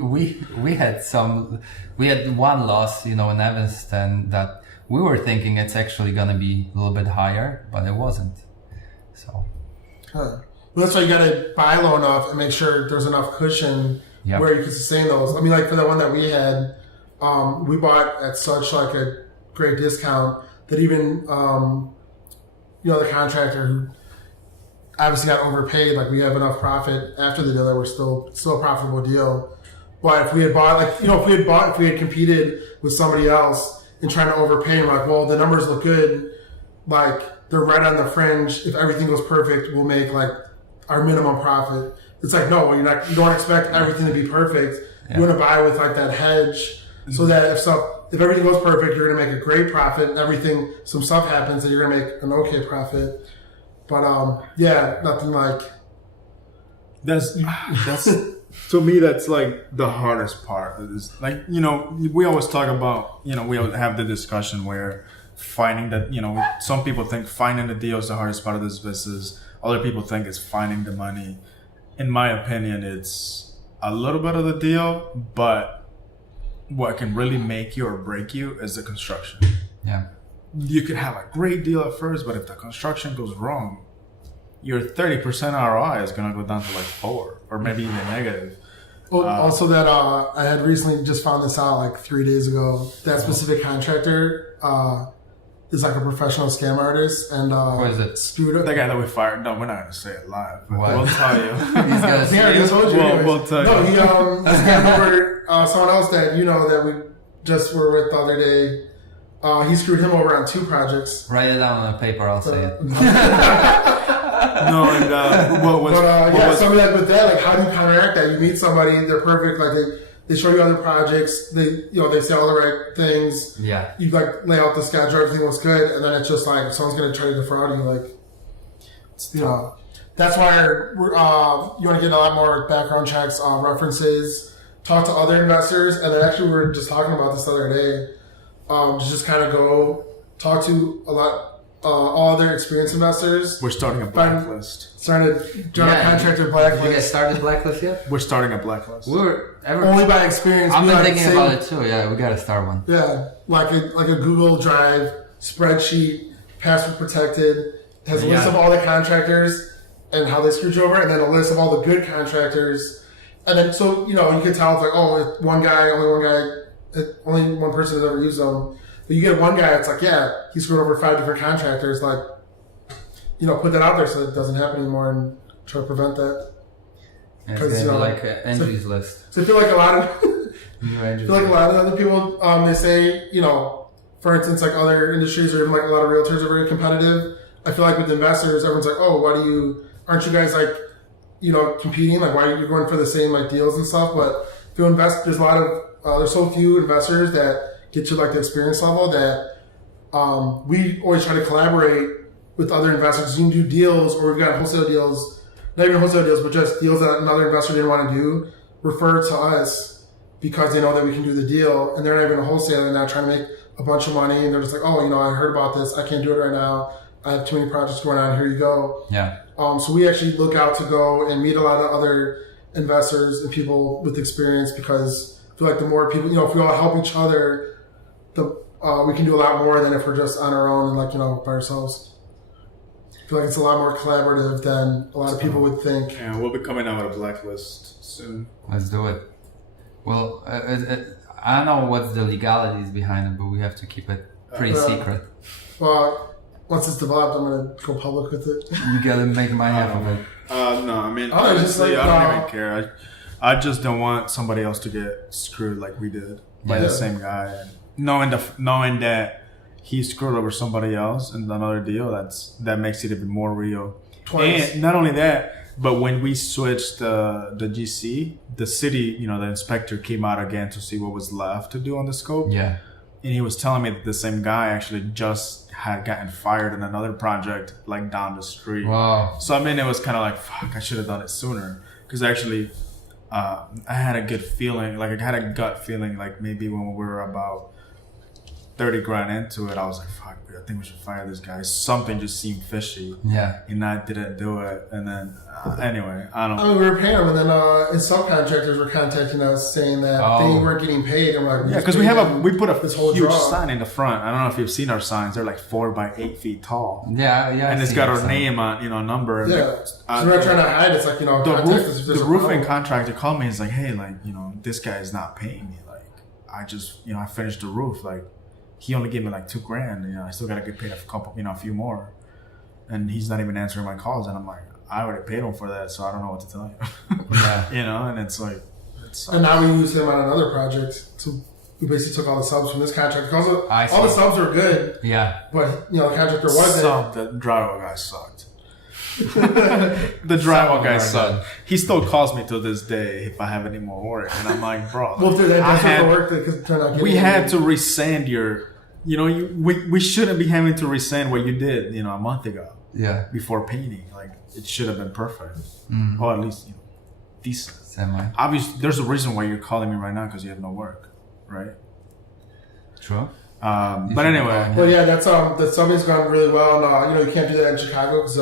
had one loss, you know, in Evanston that we were thinking it's actually going to be a little bit higher, but it wasn't. So. Well, that's why you got to buy low enough and make sure there's enough cushion where you can sustain those. I mean, like for the one that we had, we bought at such like a great discount that even, you know, the contractor who obviously got overpaid, like we have enough profit after the deal that we're still a profitable deal. But if we had bought, like, you know, if we had competed with somebody else and trying to overpay, and like, well, the numbers look good, like they're right on the fringe. If everything goes perfect, we'll make like our minimum profit. It's like, no, you don't expect everything to be perfect. Yeah. You want to buy with like that hedge, so that if everything goes perfect, you're going to make a great profit, and some stuff happens, and you're going to make an okay profit. But yeah, nothing like that's to me, that's like the hardest part. Is like, you know, we always talk about, you know, we always have the discussion where finding that, you know, some people think finding the deal is the hardest part of this business. Other people think it's finding the money. In my opinion, it's a little bit of the deal, but what can really make you or break you is the construction. Yeah. You could have a great deal at first, but if the construction goes wrong, your 30% ROI is going to go down to like 4 or maybe even negative. Well, also that I had recently just found this out like 3 days ago. That specific contractor is like a professional scam artist, and what is it? Screwed up. The guy that we fired. No, we're not going to say it live. But What? we'll tell you. He's gonna Yeah, I just told you. We'll tell No, you. he scammed over someone else that you know that we just were with the other day. He screwed him over on 2 projects. Write it down on a paper. I'll say it. No, and what was? Something like with that, like how do you counteract that? You meet somebody, they're perfect, like they show you other projects, they say all the right things. Yeah. You like lay out the schedule, everything looks good, and then it's just like if someone's gonna try to defraud you, like you know. That's why you want to get a lot more background checks, references, talk to other investors, and then actually we were just talking about this the other day. Just kind of go talk to all other experienced investors. We're starting a blacklist. Starting to join a contractor blacklist. You guys started blacklist yet? We're starting a blacklist. Only by experience. I've been thinking about it too. Yeah, we got to start one. Yeah, like a Google Drive spreadsheet, password protected, has a list of all the contractors and how they screwed you over, and then a list of all the good contractors. And then so you know you can tell it's like only one person has ever used them. But you get one guy that's like, yeah, he screwed over 5 different contractors. Like, you know, put that out there so it doesn't happen anymore and try to prevent that. Yeah, it's gonna be like Angie's list. So I feel like a lot of other people, they say, you know, for instance, like other industries or even like a lot of realtors are very competitive. I feel like with investors, everyone's like, oh, aren't you guys like, you know, competing? Like, why are you going for the same like deals and stuff? But if you invest, there's so few investors that get to like the experience level that we always try to collaborate with other investors. You can do deals, or we've got wholesale deals, not even wholesale deals, but just deals that another investor didn't want to do, refer to us because they know that we can do the deal, and they're not even a wholesaler, and not trying to make a bunch of money, and they're just like, oh, you know, I heard about this, I can't do it right now, I have too many projects going on, here you go. Yeah. So we actually look out to go and meet a lot of other investors and people with experience, because I feel like the more people, you know, if we all help each other, we can do a lot more than if we're just on our own and like, you know, by ourselves. I feel like it's a lot more collaborative than a lot of people would think. Yeah, we'll be coming out with a blacklist soon. Let's do it. Well, I don't know what's the legalities behind it, but we have to keep it pretty secret. Well, once it's developed, I'm going to go public with it. You gotta make my half of it. No, I mean, honestly, I don't even care. I just don't want somebody else to get screwed like we did by the same guy. And knowing that he screwed over somebody else in another deal, that makes it even more real. Twice. And not only that, but when we switched the GC, the city, you know, the inspector came out again to see what was left to do on the scope. Yeah. and he was telling me that the same guy actually just had gotten fired in another project like down the street. Wow. So I mean, it was kind of like, fuck, I should have done it sooner. Because actually, I had a good feeling, like I had a gut feeling, like maybe when we were about 30 grand into it, I was like, fuck, I think we should fire this guy. Something just seemed fishy. Yeah. And I didn't do it. And then, anyway, I don't know. I mean, we were paying them, and then his subcontractors were contacting us saying that they weren't getting paid. And we're like, Yeah, because we put a this whole huge draw. sign in the front. I don't know if you've seen our signs. They're like 4 by 8 feet tall. Yeah. And it's got our name on, number. And Yeah. So we're not trying to hide. It's like, the contact us if there's the a roofing problem. contractor called me. He's like, hey, like, this guy is not paying me. Like, I just, I finished the roof. Like, he only gave me like $2 grand. I still gotta get paid a few more. And he's not even answering my calls. And I'm like, I already paid him for that, so I don't know what to tell you. Yeah. And it's like, and now we use him on another project. So we basically took all the subs from this contract. All the subs were good. Yeah. But, the contractor wasn't. The drywall guy sucked. The drywall guy sucked. He still calls me to this day if I have any more work, and I'm like, bro. Well, if that's the work that could turn out. We had to resand your. We shouldn't be having to resand what you did, a month ago. Yeah. Before painting, like it should have been perfect, or at least decent. Semi. Obviously, there's a reason why you're calling me right now because you have no work, right? True. But anyway. Well, yeah, that's something's gone really well. And, you can't do that in Chicago because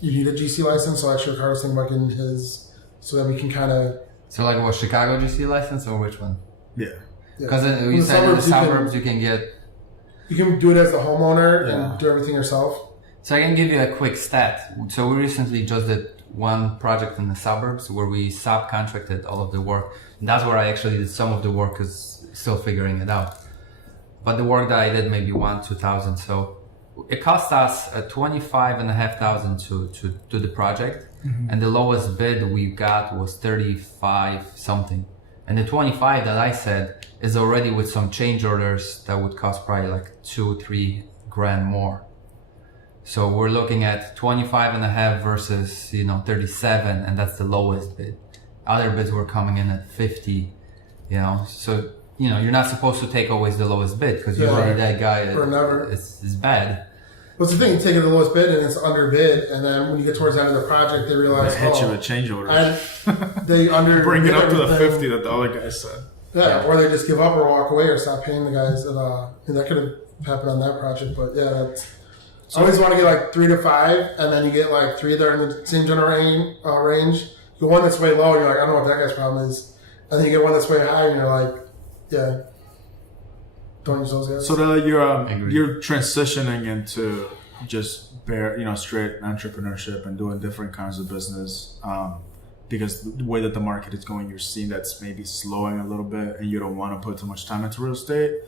you need a GC license. So actually, Ricardo's thinking about getting his, so that we can kind of. So like what, Chicago GC license or which one? Yeah. Because you said in the suburbs you can get. You can do it as a homeowner and do everything yourself. So I can give you a quick stat. So we recently just did one project in the suburbs where we subcontracted all of the work. And that's where I actually did some of the work, because still figuring it out. But the work that I did maybe $2,000. So it cost us $25,500 to do the project. Mm-hmm. And the lowest bid we got was 35 something. And the 25 that I said is already with some change orders that would cost probably like 2-3 grand more. So we're looking at 25.5 versus 37, and that's the lowest bid. Other bids were coming in at 50. So you're not supposed to take always the lowest bid, because usually that guy is bad. What's the thing? You take the lowest bid and it's underbid, and then when you get towards the end of the project, they realize they hit you with change orders. They bring it up to the 50 that the other guy said. Yeah, or they just give up or walk away or stop paying the guys. And that could have happened on that project, but yeah, that's. I always want to get like 3 to 5, and then you get like 3 that are in the same general range. The one that's way low, you're like, I don't know what that guy's problem is. And then you get one that's way high, and you're like, yeah, don't use those guys. So you're transitioning into just straight entrepreneurship and doing different kinds of business, because the way that the market is going, you're seeing that's maybe slowing a little bit, and you don't want to put too much time into real estate.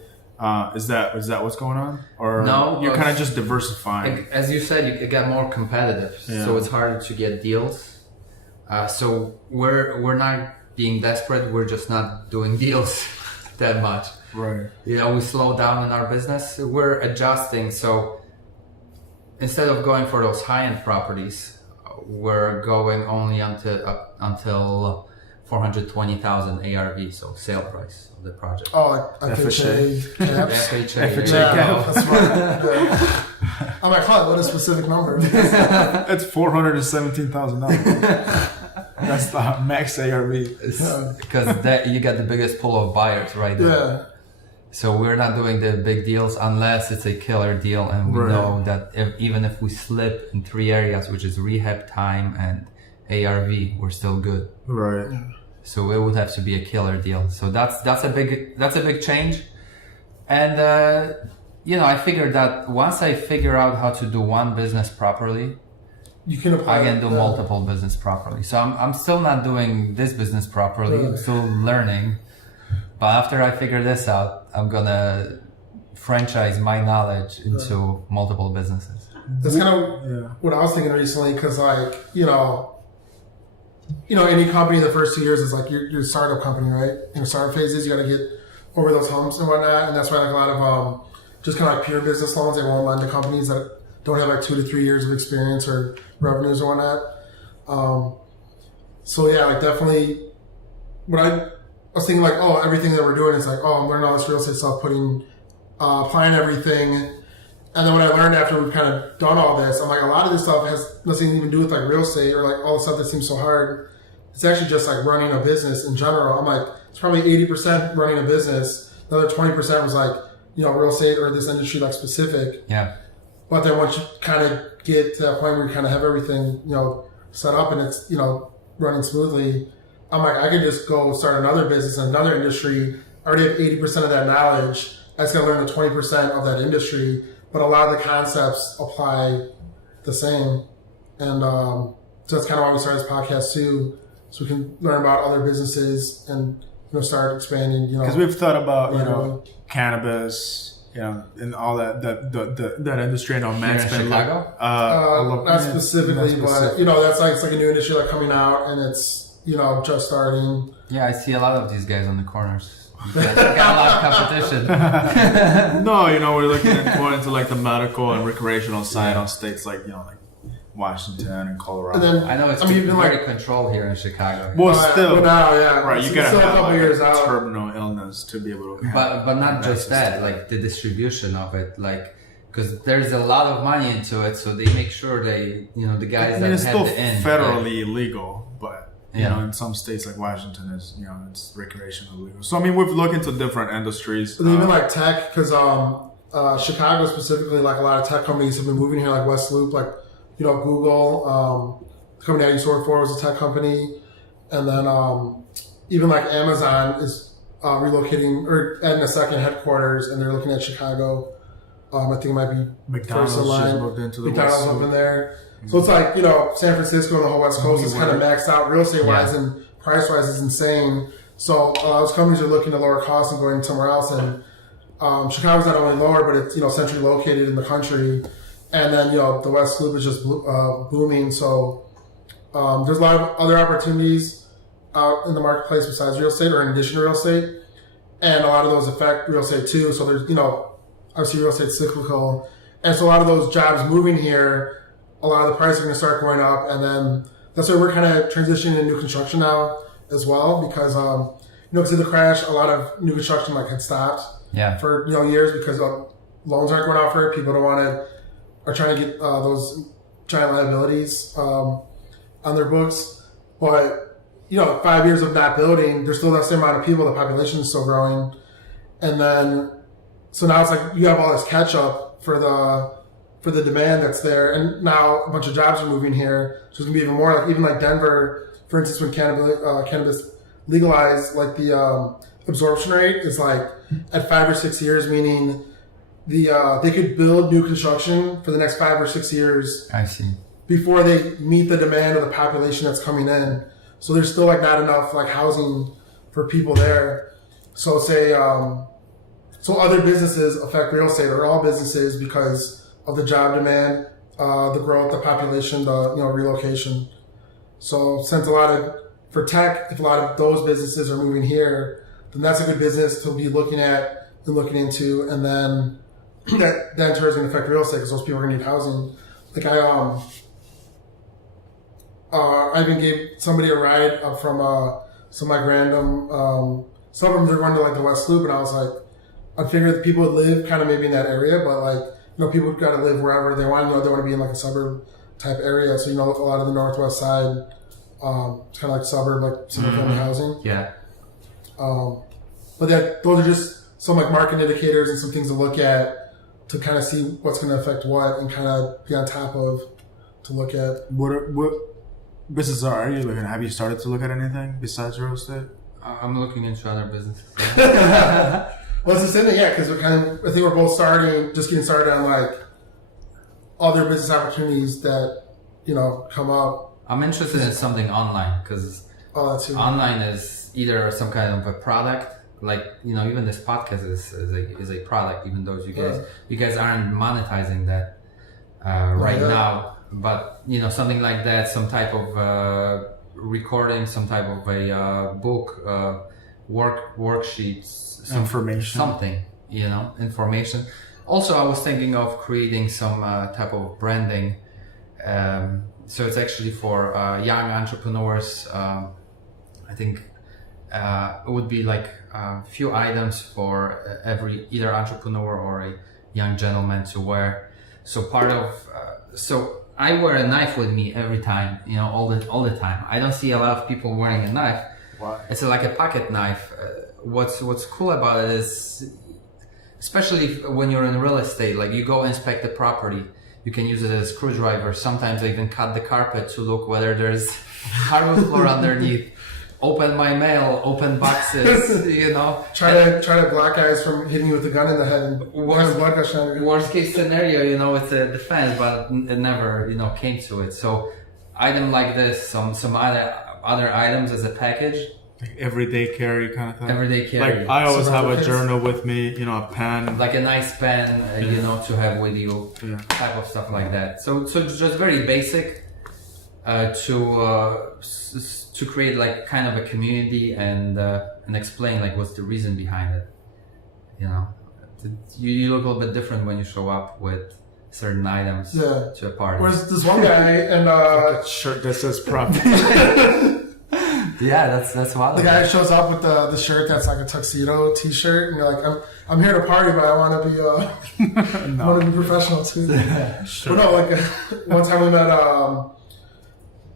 Is that what's going on, or no? You're kind of just diversifying. As you said, it got more competitive, so it's harder to get deals. So we're not being desperate. We're just not doing deals that much. Right. We slow down in our business. We're adjusting. So instead of going for those high-end properties, we're going only until 420,000 ARV, so sale price of the project. Oh, FHA caps. FHA cap. That's smart. Yeah. I'm like, what a specific number. It's $417,000. That's the max ARV. Because you got the biggest pool of buyers right there. Yeah. So we're not doing the big deals unless it's a killer deal, and we know that even if we slip in 3 areas, which is rehab time and ARV, we're still good. Right. So it would have to be a killer deal. So that's a big change. And I figured that once I figure out how to do one business properly, you can apply. I can do multiple business properly. So I'm still not doing this business properly. I'm still learning. But after I figure this out, I'm gonna franchise my knowledge into multiple businesses. That's kind of what I was thinking recently, because any company in the first 2 years is like your startup company, right? In your startup phases, you got to get over those humps and whatnot, and that's why like a lot of just kind of like pure business loans, they won't lend to companies that don't have like 2 to 3 years of experience or revenues or whatnot. So yeah, like definitely, what I was thinking like, everything that we're doing is like, I'm learning all this real estate stuff, putting applying everything. And then what I learned after we've kind of done all this, I'm like, a lot of this stuff has nothing to even do with like real estate or like all the stuff that seems so hard. It's actually just like running a business in general. I'm like, it's probably 80% running a business. The other 20% was like, real estate or this industry like specific. Yeah. But then once you kind of get to that point where you kind of have everything, set up and it's, running smoothly, I'm like, I could just go start another business in another industry. I already have 80% of that knowledge. I just got to learn the 20% of that industry. But a lot of the concepts apply the same. And so that's kind of why we started this podcast too. So we can learn about other businesses and, start expanding, Because we've thought about, cannabis, and all that industry. I know Matt's been Chicago? Not specifically, but, that's like, it's like a new industry like coming out and it's, just starting. Yeah, I see a lot of these guys on the corners. You got a lot of competition. No, we're looking at more into like the medical and recreational side on states like Washington and Colorado. And then, I know it's very controlled here in Chicago. Well, still, now, yeah, right? You gotta still have a couple like years a out. terminal illness to be able to. But not just that, like the distribution of it, like because there's a lot of money into it, so they make sure the guys that it's have still the end federally illegal, but. In some states like Washington is, it's recreational legal. So, we've looked into different industries. But even like tech, because Chicago specifically, like a lot of tech companies have been moving here, like West Loop, like, Google, the company I used to work for was a tech company. And then even like Amazon is relocating or adding a second headquarters and they're looking at Chicago. I think it might be McDonald's first in line. just moved into the McDonald's West up in there. So it's like, San Francisco and the whole West Coast is kind of maxed out real estate wise and price wise is insane. So those companies are looking to lower costs and going somewhere else. And Chicago's not only lower, but it's, centrally located in the country. And then, the West Loop is just booming. So there's a lot of other opportunities out in the marketplace besides real estate or in addition to real estate. And a lot of those affect real estate too. So there's, obviously real estate's cyclical. And so a lot of those jobs moving here, a lot of the prices are going to start going up, and then that's why we're kind of transitioning to new construction now as well, because because of the crash, a lot of new construction had stopped for years because loans aren't going out for it. People are trying to get those giant liabilities on their books, but 5 years of not building, there's still that same amount of people. The population is still growing, and then so now it's like you have all this catch up for the demand that's there, and now a bunch of jobs are moving here, so it's gonna be even more. Like even like Denver, for instance, when cannabis legalized, like the absorption rate is like at 5 or 6 years, meaning they could build new construction for the next 5 or 6 years. I see. Before they meet the demand of the population that's coming in, so there's still like not enough like housing for people there. So say so other businesses affect real estate or all businesses because of the job demand, the growth, the population, the relocation. So since for tech, if a lot of those businesses are moving here, then that's a good business to be looking at and looking into, and then that then turns going to affect real estate because those people are going to need housing. Like I even gave somebody a ride up from some like random. Some of them they're going to like the West Loop, and I was like, I figured people would live kind of maybe in that area, but like. People got to live wherever they want. They want to be in like a suburb type area. So, a lot of the northwest side, it's kind of like suburb, like single family housing. Yeah. But those are just some like market indicators and some things to look at to kind of see what's going to affect what and kind of be on top of to look at. What businesses are you looking at? Have you started to look at anything besides real estate? I'm looking into other businesses. Well, it's the same thing, because I think we're both just getting started on like other business opportunities that, come up. I'm interested in something online because online is either some kind of a product, like, even this podcast is a product, even though you guys aren't monetizing that right now, but, something like that, some type of recording, some type of a book, worksheets, information, something, information. Also, I was thinking of creating some type of branding. So it's actually for young entrepreneurs. I think it would be like a few items for every either entrepreneur or a young gentleman to wear. So part of so I wear a knife with me every time, all the time. I don't see a lot of people wearing a knife. Why? It's like a pocket knife. What's cool about it is, especially when you're in real estate, like you go inspect the property, you can use it as a screwdriver. Sometimes I even cut the carpet to look whether there's hardwood floor underneath. Open my mail, open boxes, Try to black guys from hitting you with a gun in the head and blood gushing out of your worst case scenario, it's a defense, but it never, came to it. So item like this, some other items as a package. Like everyday carry kind of thing. Everyday carry. Like I always have a journal with me, a pen. Like a nice pen, to have with you, type of stuff like that. So just very basic, to create like kind of a community and explain like what's the reason behind it. You look a little bit different when you show up with certain items to a party. Whereas this one guy and shirt that says profit. Yeah, that's wild. The guy shows up with the shirt that's like a tuxedo T-shirt, and you're like, I'm here to party, but I want to be I want to be professional too. Sure. But no, like one time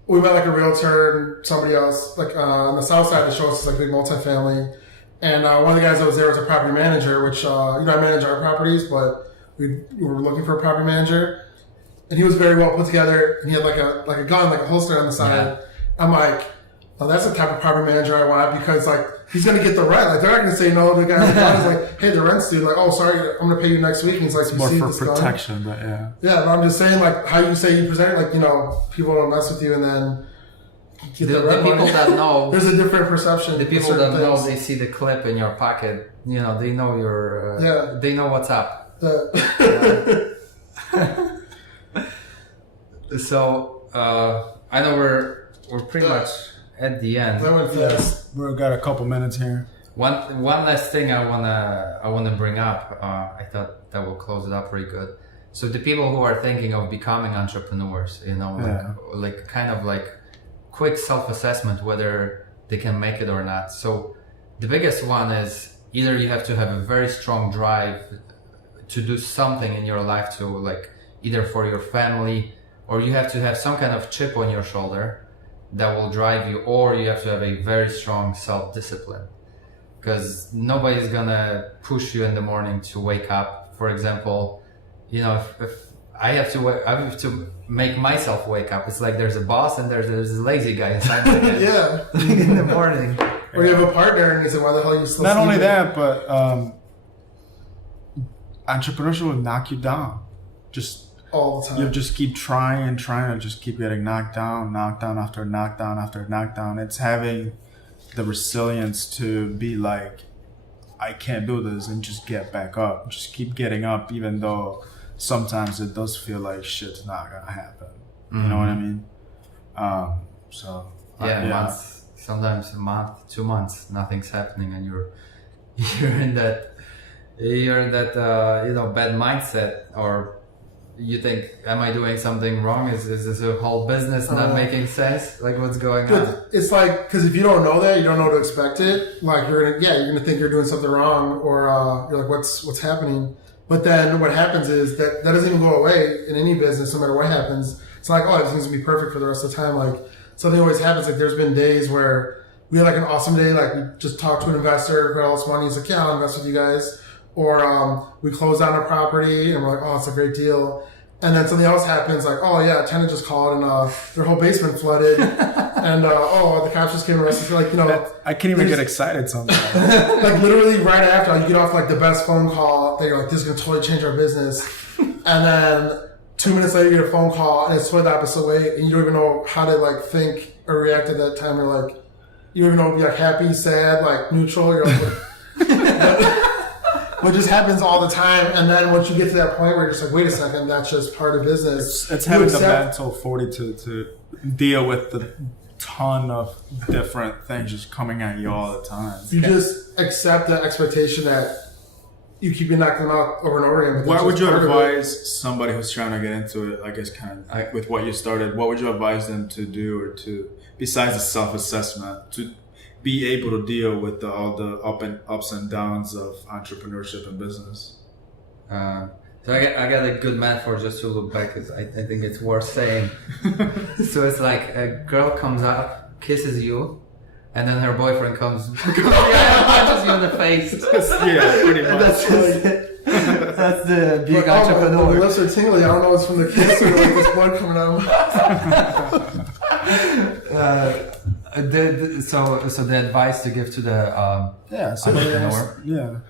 we met like a realtor and somebody else, like on the south side of the show, it's like big multifamily. And one of the guys that was there was a property manager, which, I manage our properties, but we were looking for a property manager. And he was very well put together. And he had like a gun, like a holster on the side. Yeah. I'm like, oh, that's the type of property manager I want, because like he's going to get the rent. Like they're not going to say no. The guy on the gun is like, hey, the rent's due. Like, oh, sorry, I'm going to pay you next week. And he's like, It's more for protection, but yeah. Yeah, but I'm just saying, like, how you say you present it, like, people don't mess with you and then get The rent people money. that know, There's a different perception. the of people certain that know, things. they see the clip in your pocket. They know your. They know what's up. So I know we're pretty much at the end. That went fast. We've got a couple minutes here. One last thing I wanna bring up. I thought that will close it up pretty good. So the people who are thinking of becoming entrepreneurs, like kind of like quick self-assessment whether they can make it or not. So the biggest one is either you have to have a very strong drive to do something in your life to like either for your family, or you have to have some kind of chip on your shoulder that will drive you, or you have to have a very strong self-discipline, because nobody's gonna push you in the morning to wake up. For example, if I have to make myself wake up. It's like there's a boss and there's a lazy guy inside my head. Yeah. In the morning. Or you have a partner and you say, why the hell are you still Not only sleeping? that, but entrepreneurship will knock you down. Just All the time. you just keep trying to just keep getting knocked down after knockdown. It's having the resilience to be like, I can't do this, and just get back up. Just keep getting up, even though sometimes it does feel like shit's not gonna happen. You know what I mean? Months, sometimes a month, 2 months, nothing's happening, and you're in that bad mindset, or you think, am I doing something wrong? Is this a whole business not making sense? Like, what's going on? It's like, because if you don't know that, you don't know to expect it. Like you're gonna think you're doing something wrong, or you're like, what's happening? But then what happens is that doesn't even go away in any business, no matter what happens. It's like, oh, everything's gonna be perfect for the rest of the time. Like something always happens. Like there's been days where we had like an awesome day. Like we just talked to an investor, got all this money. He's like, yeah, I'll invest with you guys. Or we closed down a property and we're like, oh, it's a great deal. And then something else happens, like, oh yeah, a tenant just called and their whole basement flooded, and the cops just came and arrested. Like, I can't even get excited sometimes. Like literally right after you get off like the best phone call, that you're like, this is gonna totally change our business, and then 2 minutes later you get a phone call and it's totally the opposite way, and you don't even know how to like think or react at that time. You're like, you don't even know if you're like happy, sad, like neutral. You're like, what just happens all the time, and then once you get to that point where you're just like, wait a second, that's just part of business. It's having the mental fortitude to deal with the ton of different things just coming at you all the time. You just accept the expectation that you keep knocking them out over and over again. What would you advise somebody who's trying to get into it, I guess kind of with what you started, what would you advise them to do, or to, besides the self-assessment, to be able to deal with all the ups and downs of entrepreneurship and business. So I got a good metaphor just to look back, because I think it's worth saying. So it's like a girl comes up, kisses you, and then her boyfriend comes and punches you in the face. Yeah, pretty much. That's the big My entrepreneur. lips are tingly. I don't know if it's from the kiss or like this blood coming out. So the advice to give to the entrepreneur. Yeah.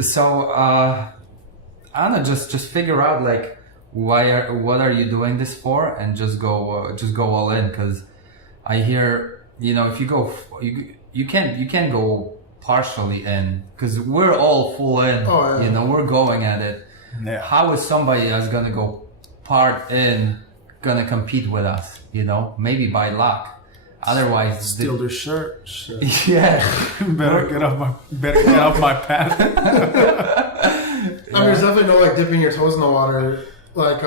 So I don't know, just figure out like what are you doing this for, and just go all in. Because I hear, if you go, you can't go partially in, because we're all full in. Oh, yeah. We're going at it. Yeah. How is somebody that's gonna go part in gonna compete with us? Maybe by luck. Otherwise, Steal their shirt. Shit. yeah. better get off my path. I mean, there's definitely no like dipping your toes in the water. Like,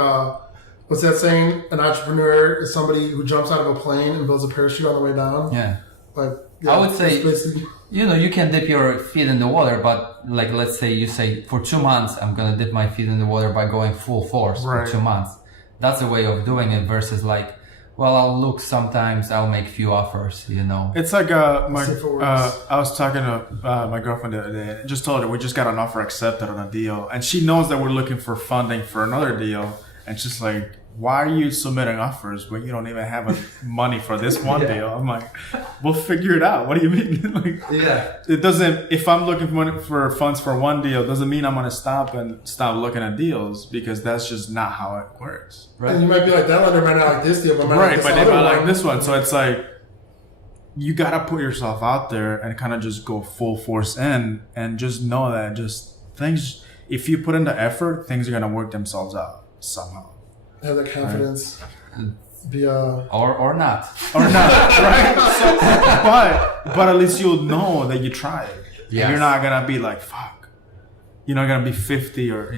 what's that saying? An entrepreneur is somebody who jumps out of a plane and builds a parachute on the way down. Yeah. Like, I would say, basically... you can dip your feet in the water, but like, let's say you say for 2 months, I'm going to dip my feet in the water by going full force for 2 months. That's a way of doing it versus like, well, I'll look sometimes, I'll make few offers, It's like, I was talking to my girlfriend the other day, and just told her we just got an offer accepted on a deal. And she knows that we're looking for funding for another deal. And she's like, why are you submitting offers when you don't even have money for this one deal? I'm like, we'll figure it out. What do you mean? It doesn't, if I'm looking for money for funds for one deal, doesn't mean I'm going to stop looking at deals, because that's just not how it works. Right. And you might be like, that lender might not like this deal, but might like this they might like this one. So it's like, you got to put yourself out there and kind of just go full force in, and just know that things, if you put in the effort, things are going to work themselves out somehow. Have that confidence. Be or not, right? So, but at least you'll know that you tried. Yes. And you're not gonna be like, fuck. You're not gonna be 50 or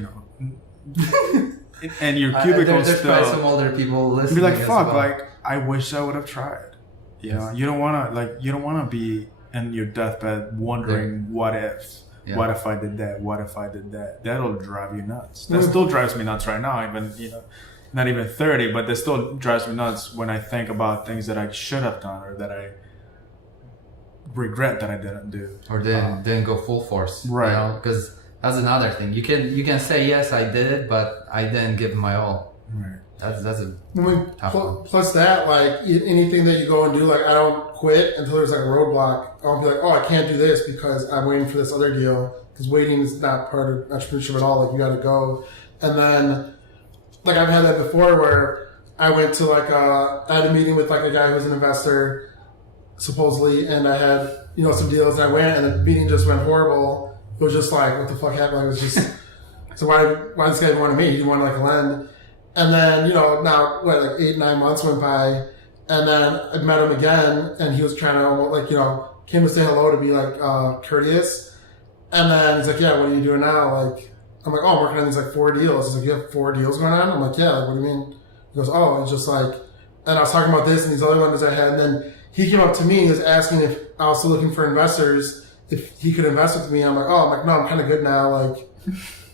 and your cubicle there's still. probably some older people listening. Be like, fuck. well. Like, I wish I would have tried. You don't wanna be in your deathbed wondering what if. Yeah. What if I did that? What if I did that? That'll drive you nuts. That still drives me nuts right now. Even not even 30, but that still drives me nuts when I think about things that I should have done, or that I regret that I didn't do, or didn't go full force. Right. Because that's another thing. You can say yes, I did it, but I didn't give my all. Right. That's a tough one. Plus that, like, anything that you go and do, like, I don't quit until there's like a roadblock. I won't be like, oh, I can't do this because I'm waiting for this other deal. Because waiting is not part of entrepreneurship at all. Like, you got to go. And then, like, I've had that before where I went to I had a meeting with like a guy who was an investor, supposedly, and I had, some deals, and I went, and the meeting just went horrible. It was just like, what the fuck happened? Like, it was just, so why this guy want to meet? He didn't want to like lend. And then, now, like 8-9 months went by, and then I met him again, and he was trying to, came to say hello to be, courteous. And then he's like, yeah, what are you doing now? Like, I'm like, oh, I'm working on these, 4 deals. He's like, you have 4 deals going on? I'm like, yeah, what do you mean? He goes, oh, it's just and I was talking about this and these other lenders I had, and then he came up to me and was asking if I was still looking for investors, if he could invest with me. I'm like, no, I'm kind of good now,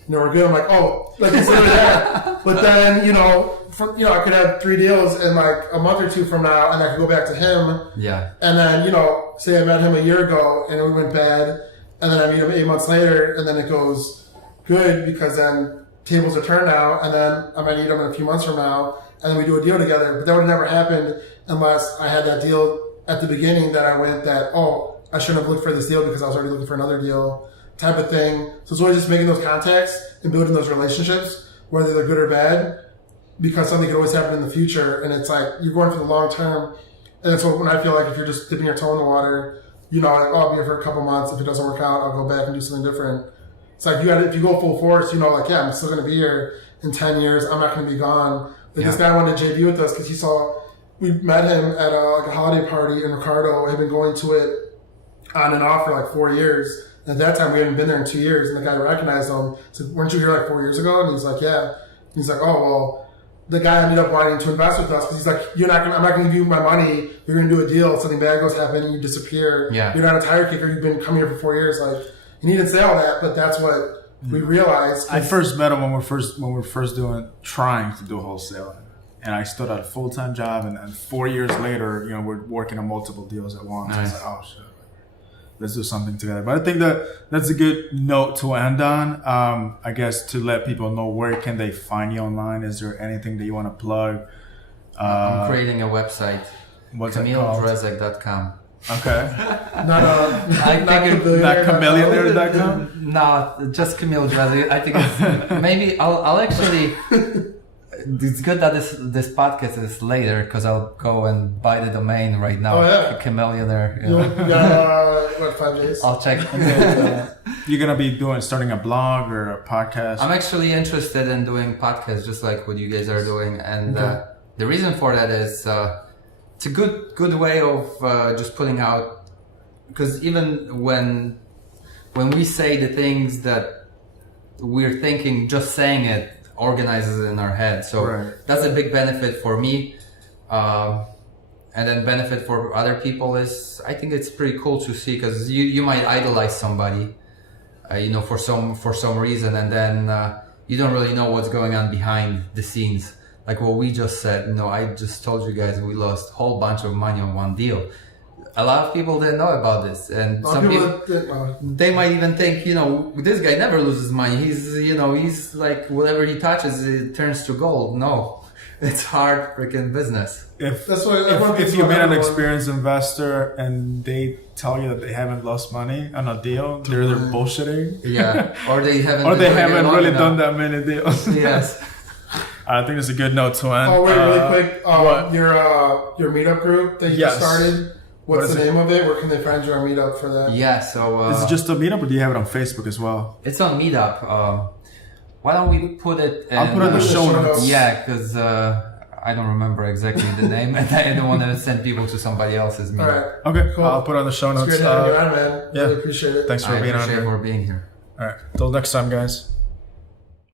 we're good. I'm like, oh, consider that. But then, I could have 3 deals in a month or 2 from now, and I could go back to him. Yeah. And then, say I met him a year ago and it went bad, and then I meet him 8 months later, and then it goes good because then tables are turned now, and then I might meet him in a few months from now, and then we do a deal together. But that would have never happened unless I had that deal at the beginning that I went that, oh, I shouldn't have looked for this deal because I was already looking for another deal. Type of thing. So it's always just making those contacts and building those relationships, whether they're good or bad, because something could always happen in the future. And it's you're going for the long term. And that's when I feel like if you're just dipping your toe in the water, I'll be here for a couple months. If it doesn't work out, I'll go back and do something different. It's if you go full force, I'm still going to be here in 10 years. I'm not going to be gone. This guy wanted to JV with us because we met him at a holiday party in Ricardo. Had been going to it on and off for 4 years. At that time, we hadn't been there in 2 years, and the guy recognized him. Said, "Weren't you here 4 years ago?" And he's like, "Yeah." And he's like, "Oh well, the guy ended up wanting to invest with us because he's like, I'm not going to give you my money. You're going to do a deal. Something bad goes happen and you disappear. Yeah. You're not a tire kicker. You've been coming here for 4 years. Like, and he didn't say all that, but that's what we realized. I first met him when we were first trying to do wholesaling. And I still had a full-time job, and 4 years later, we're working on multiple deals at once. Nice. I was like, oh shit, let's do something together. But I think that's a good note to end on. I guess to let people know, where can they find you online? Is there anything that you want to plug? I'm creating a website. What's it called? KamilDrezek.com. Okay. Not Not chameleonaire.com? No, just Kamil Drezek. I think it's, maybe I'll actually. It's good that this podcast is later because I'll go and buy the domain right now. Oh, yeah. Chameleonaire. You got, what, 5 days? I'll check. You're gonna be starting a blog or a podcast? I'm actually interested in doing podcasts, just like what you guys are doing, and the reason for that is it's a good way of just putting out. Because even when we say the things that we're thinking, just saying it organizes it in our head. So that's a big benefit for me. And then benefit for other people is, I think it's pretty cool to see, because you might idolize somebody, for some reason, and then you don't really know what's going on behind the scenes. Like what we just said, I just told you guys we lost a whole bunch of money on one deal. A lot of people didn't know about this, and some people they might even think, this guy never loses money. He's like, whatever he touches, it turns to gold. No, it's hard freaking business. If you meet an experienced investor and they tell you that they haven't lost money on a deal, they're bullshitting. Yeah, or they haven't. Or they haven't really done that many deals. Yes. I think it's a good note to end. Oh wait, really quick. Your meetup group that you started. What's the name of it? Where can they find you on Meetup for that? Yeah, so... is it just a Meetup, or do you have it on Facebook as well? It's on Meetup. Why don't we put it in... I'll put it in the show notes. Yeah, because I don't remember exactly the name, and I don't want to send people to somebody else's Meetup. All right. Okay, cool. I'll put it on the show notes. It's great having you on, man. Yeah. Really appreciate it. Thanks for being on here. For being here. All right. Till next time, guys.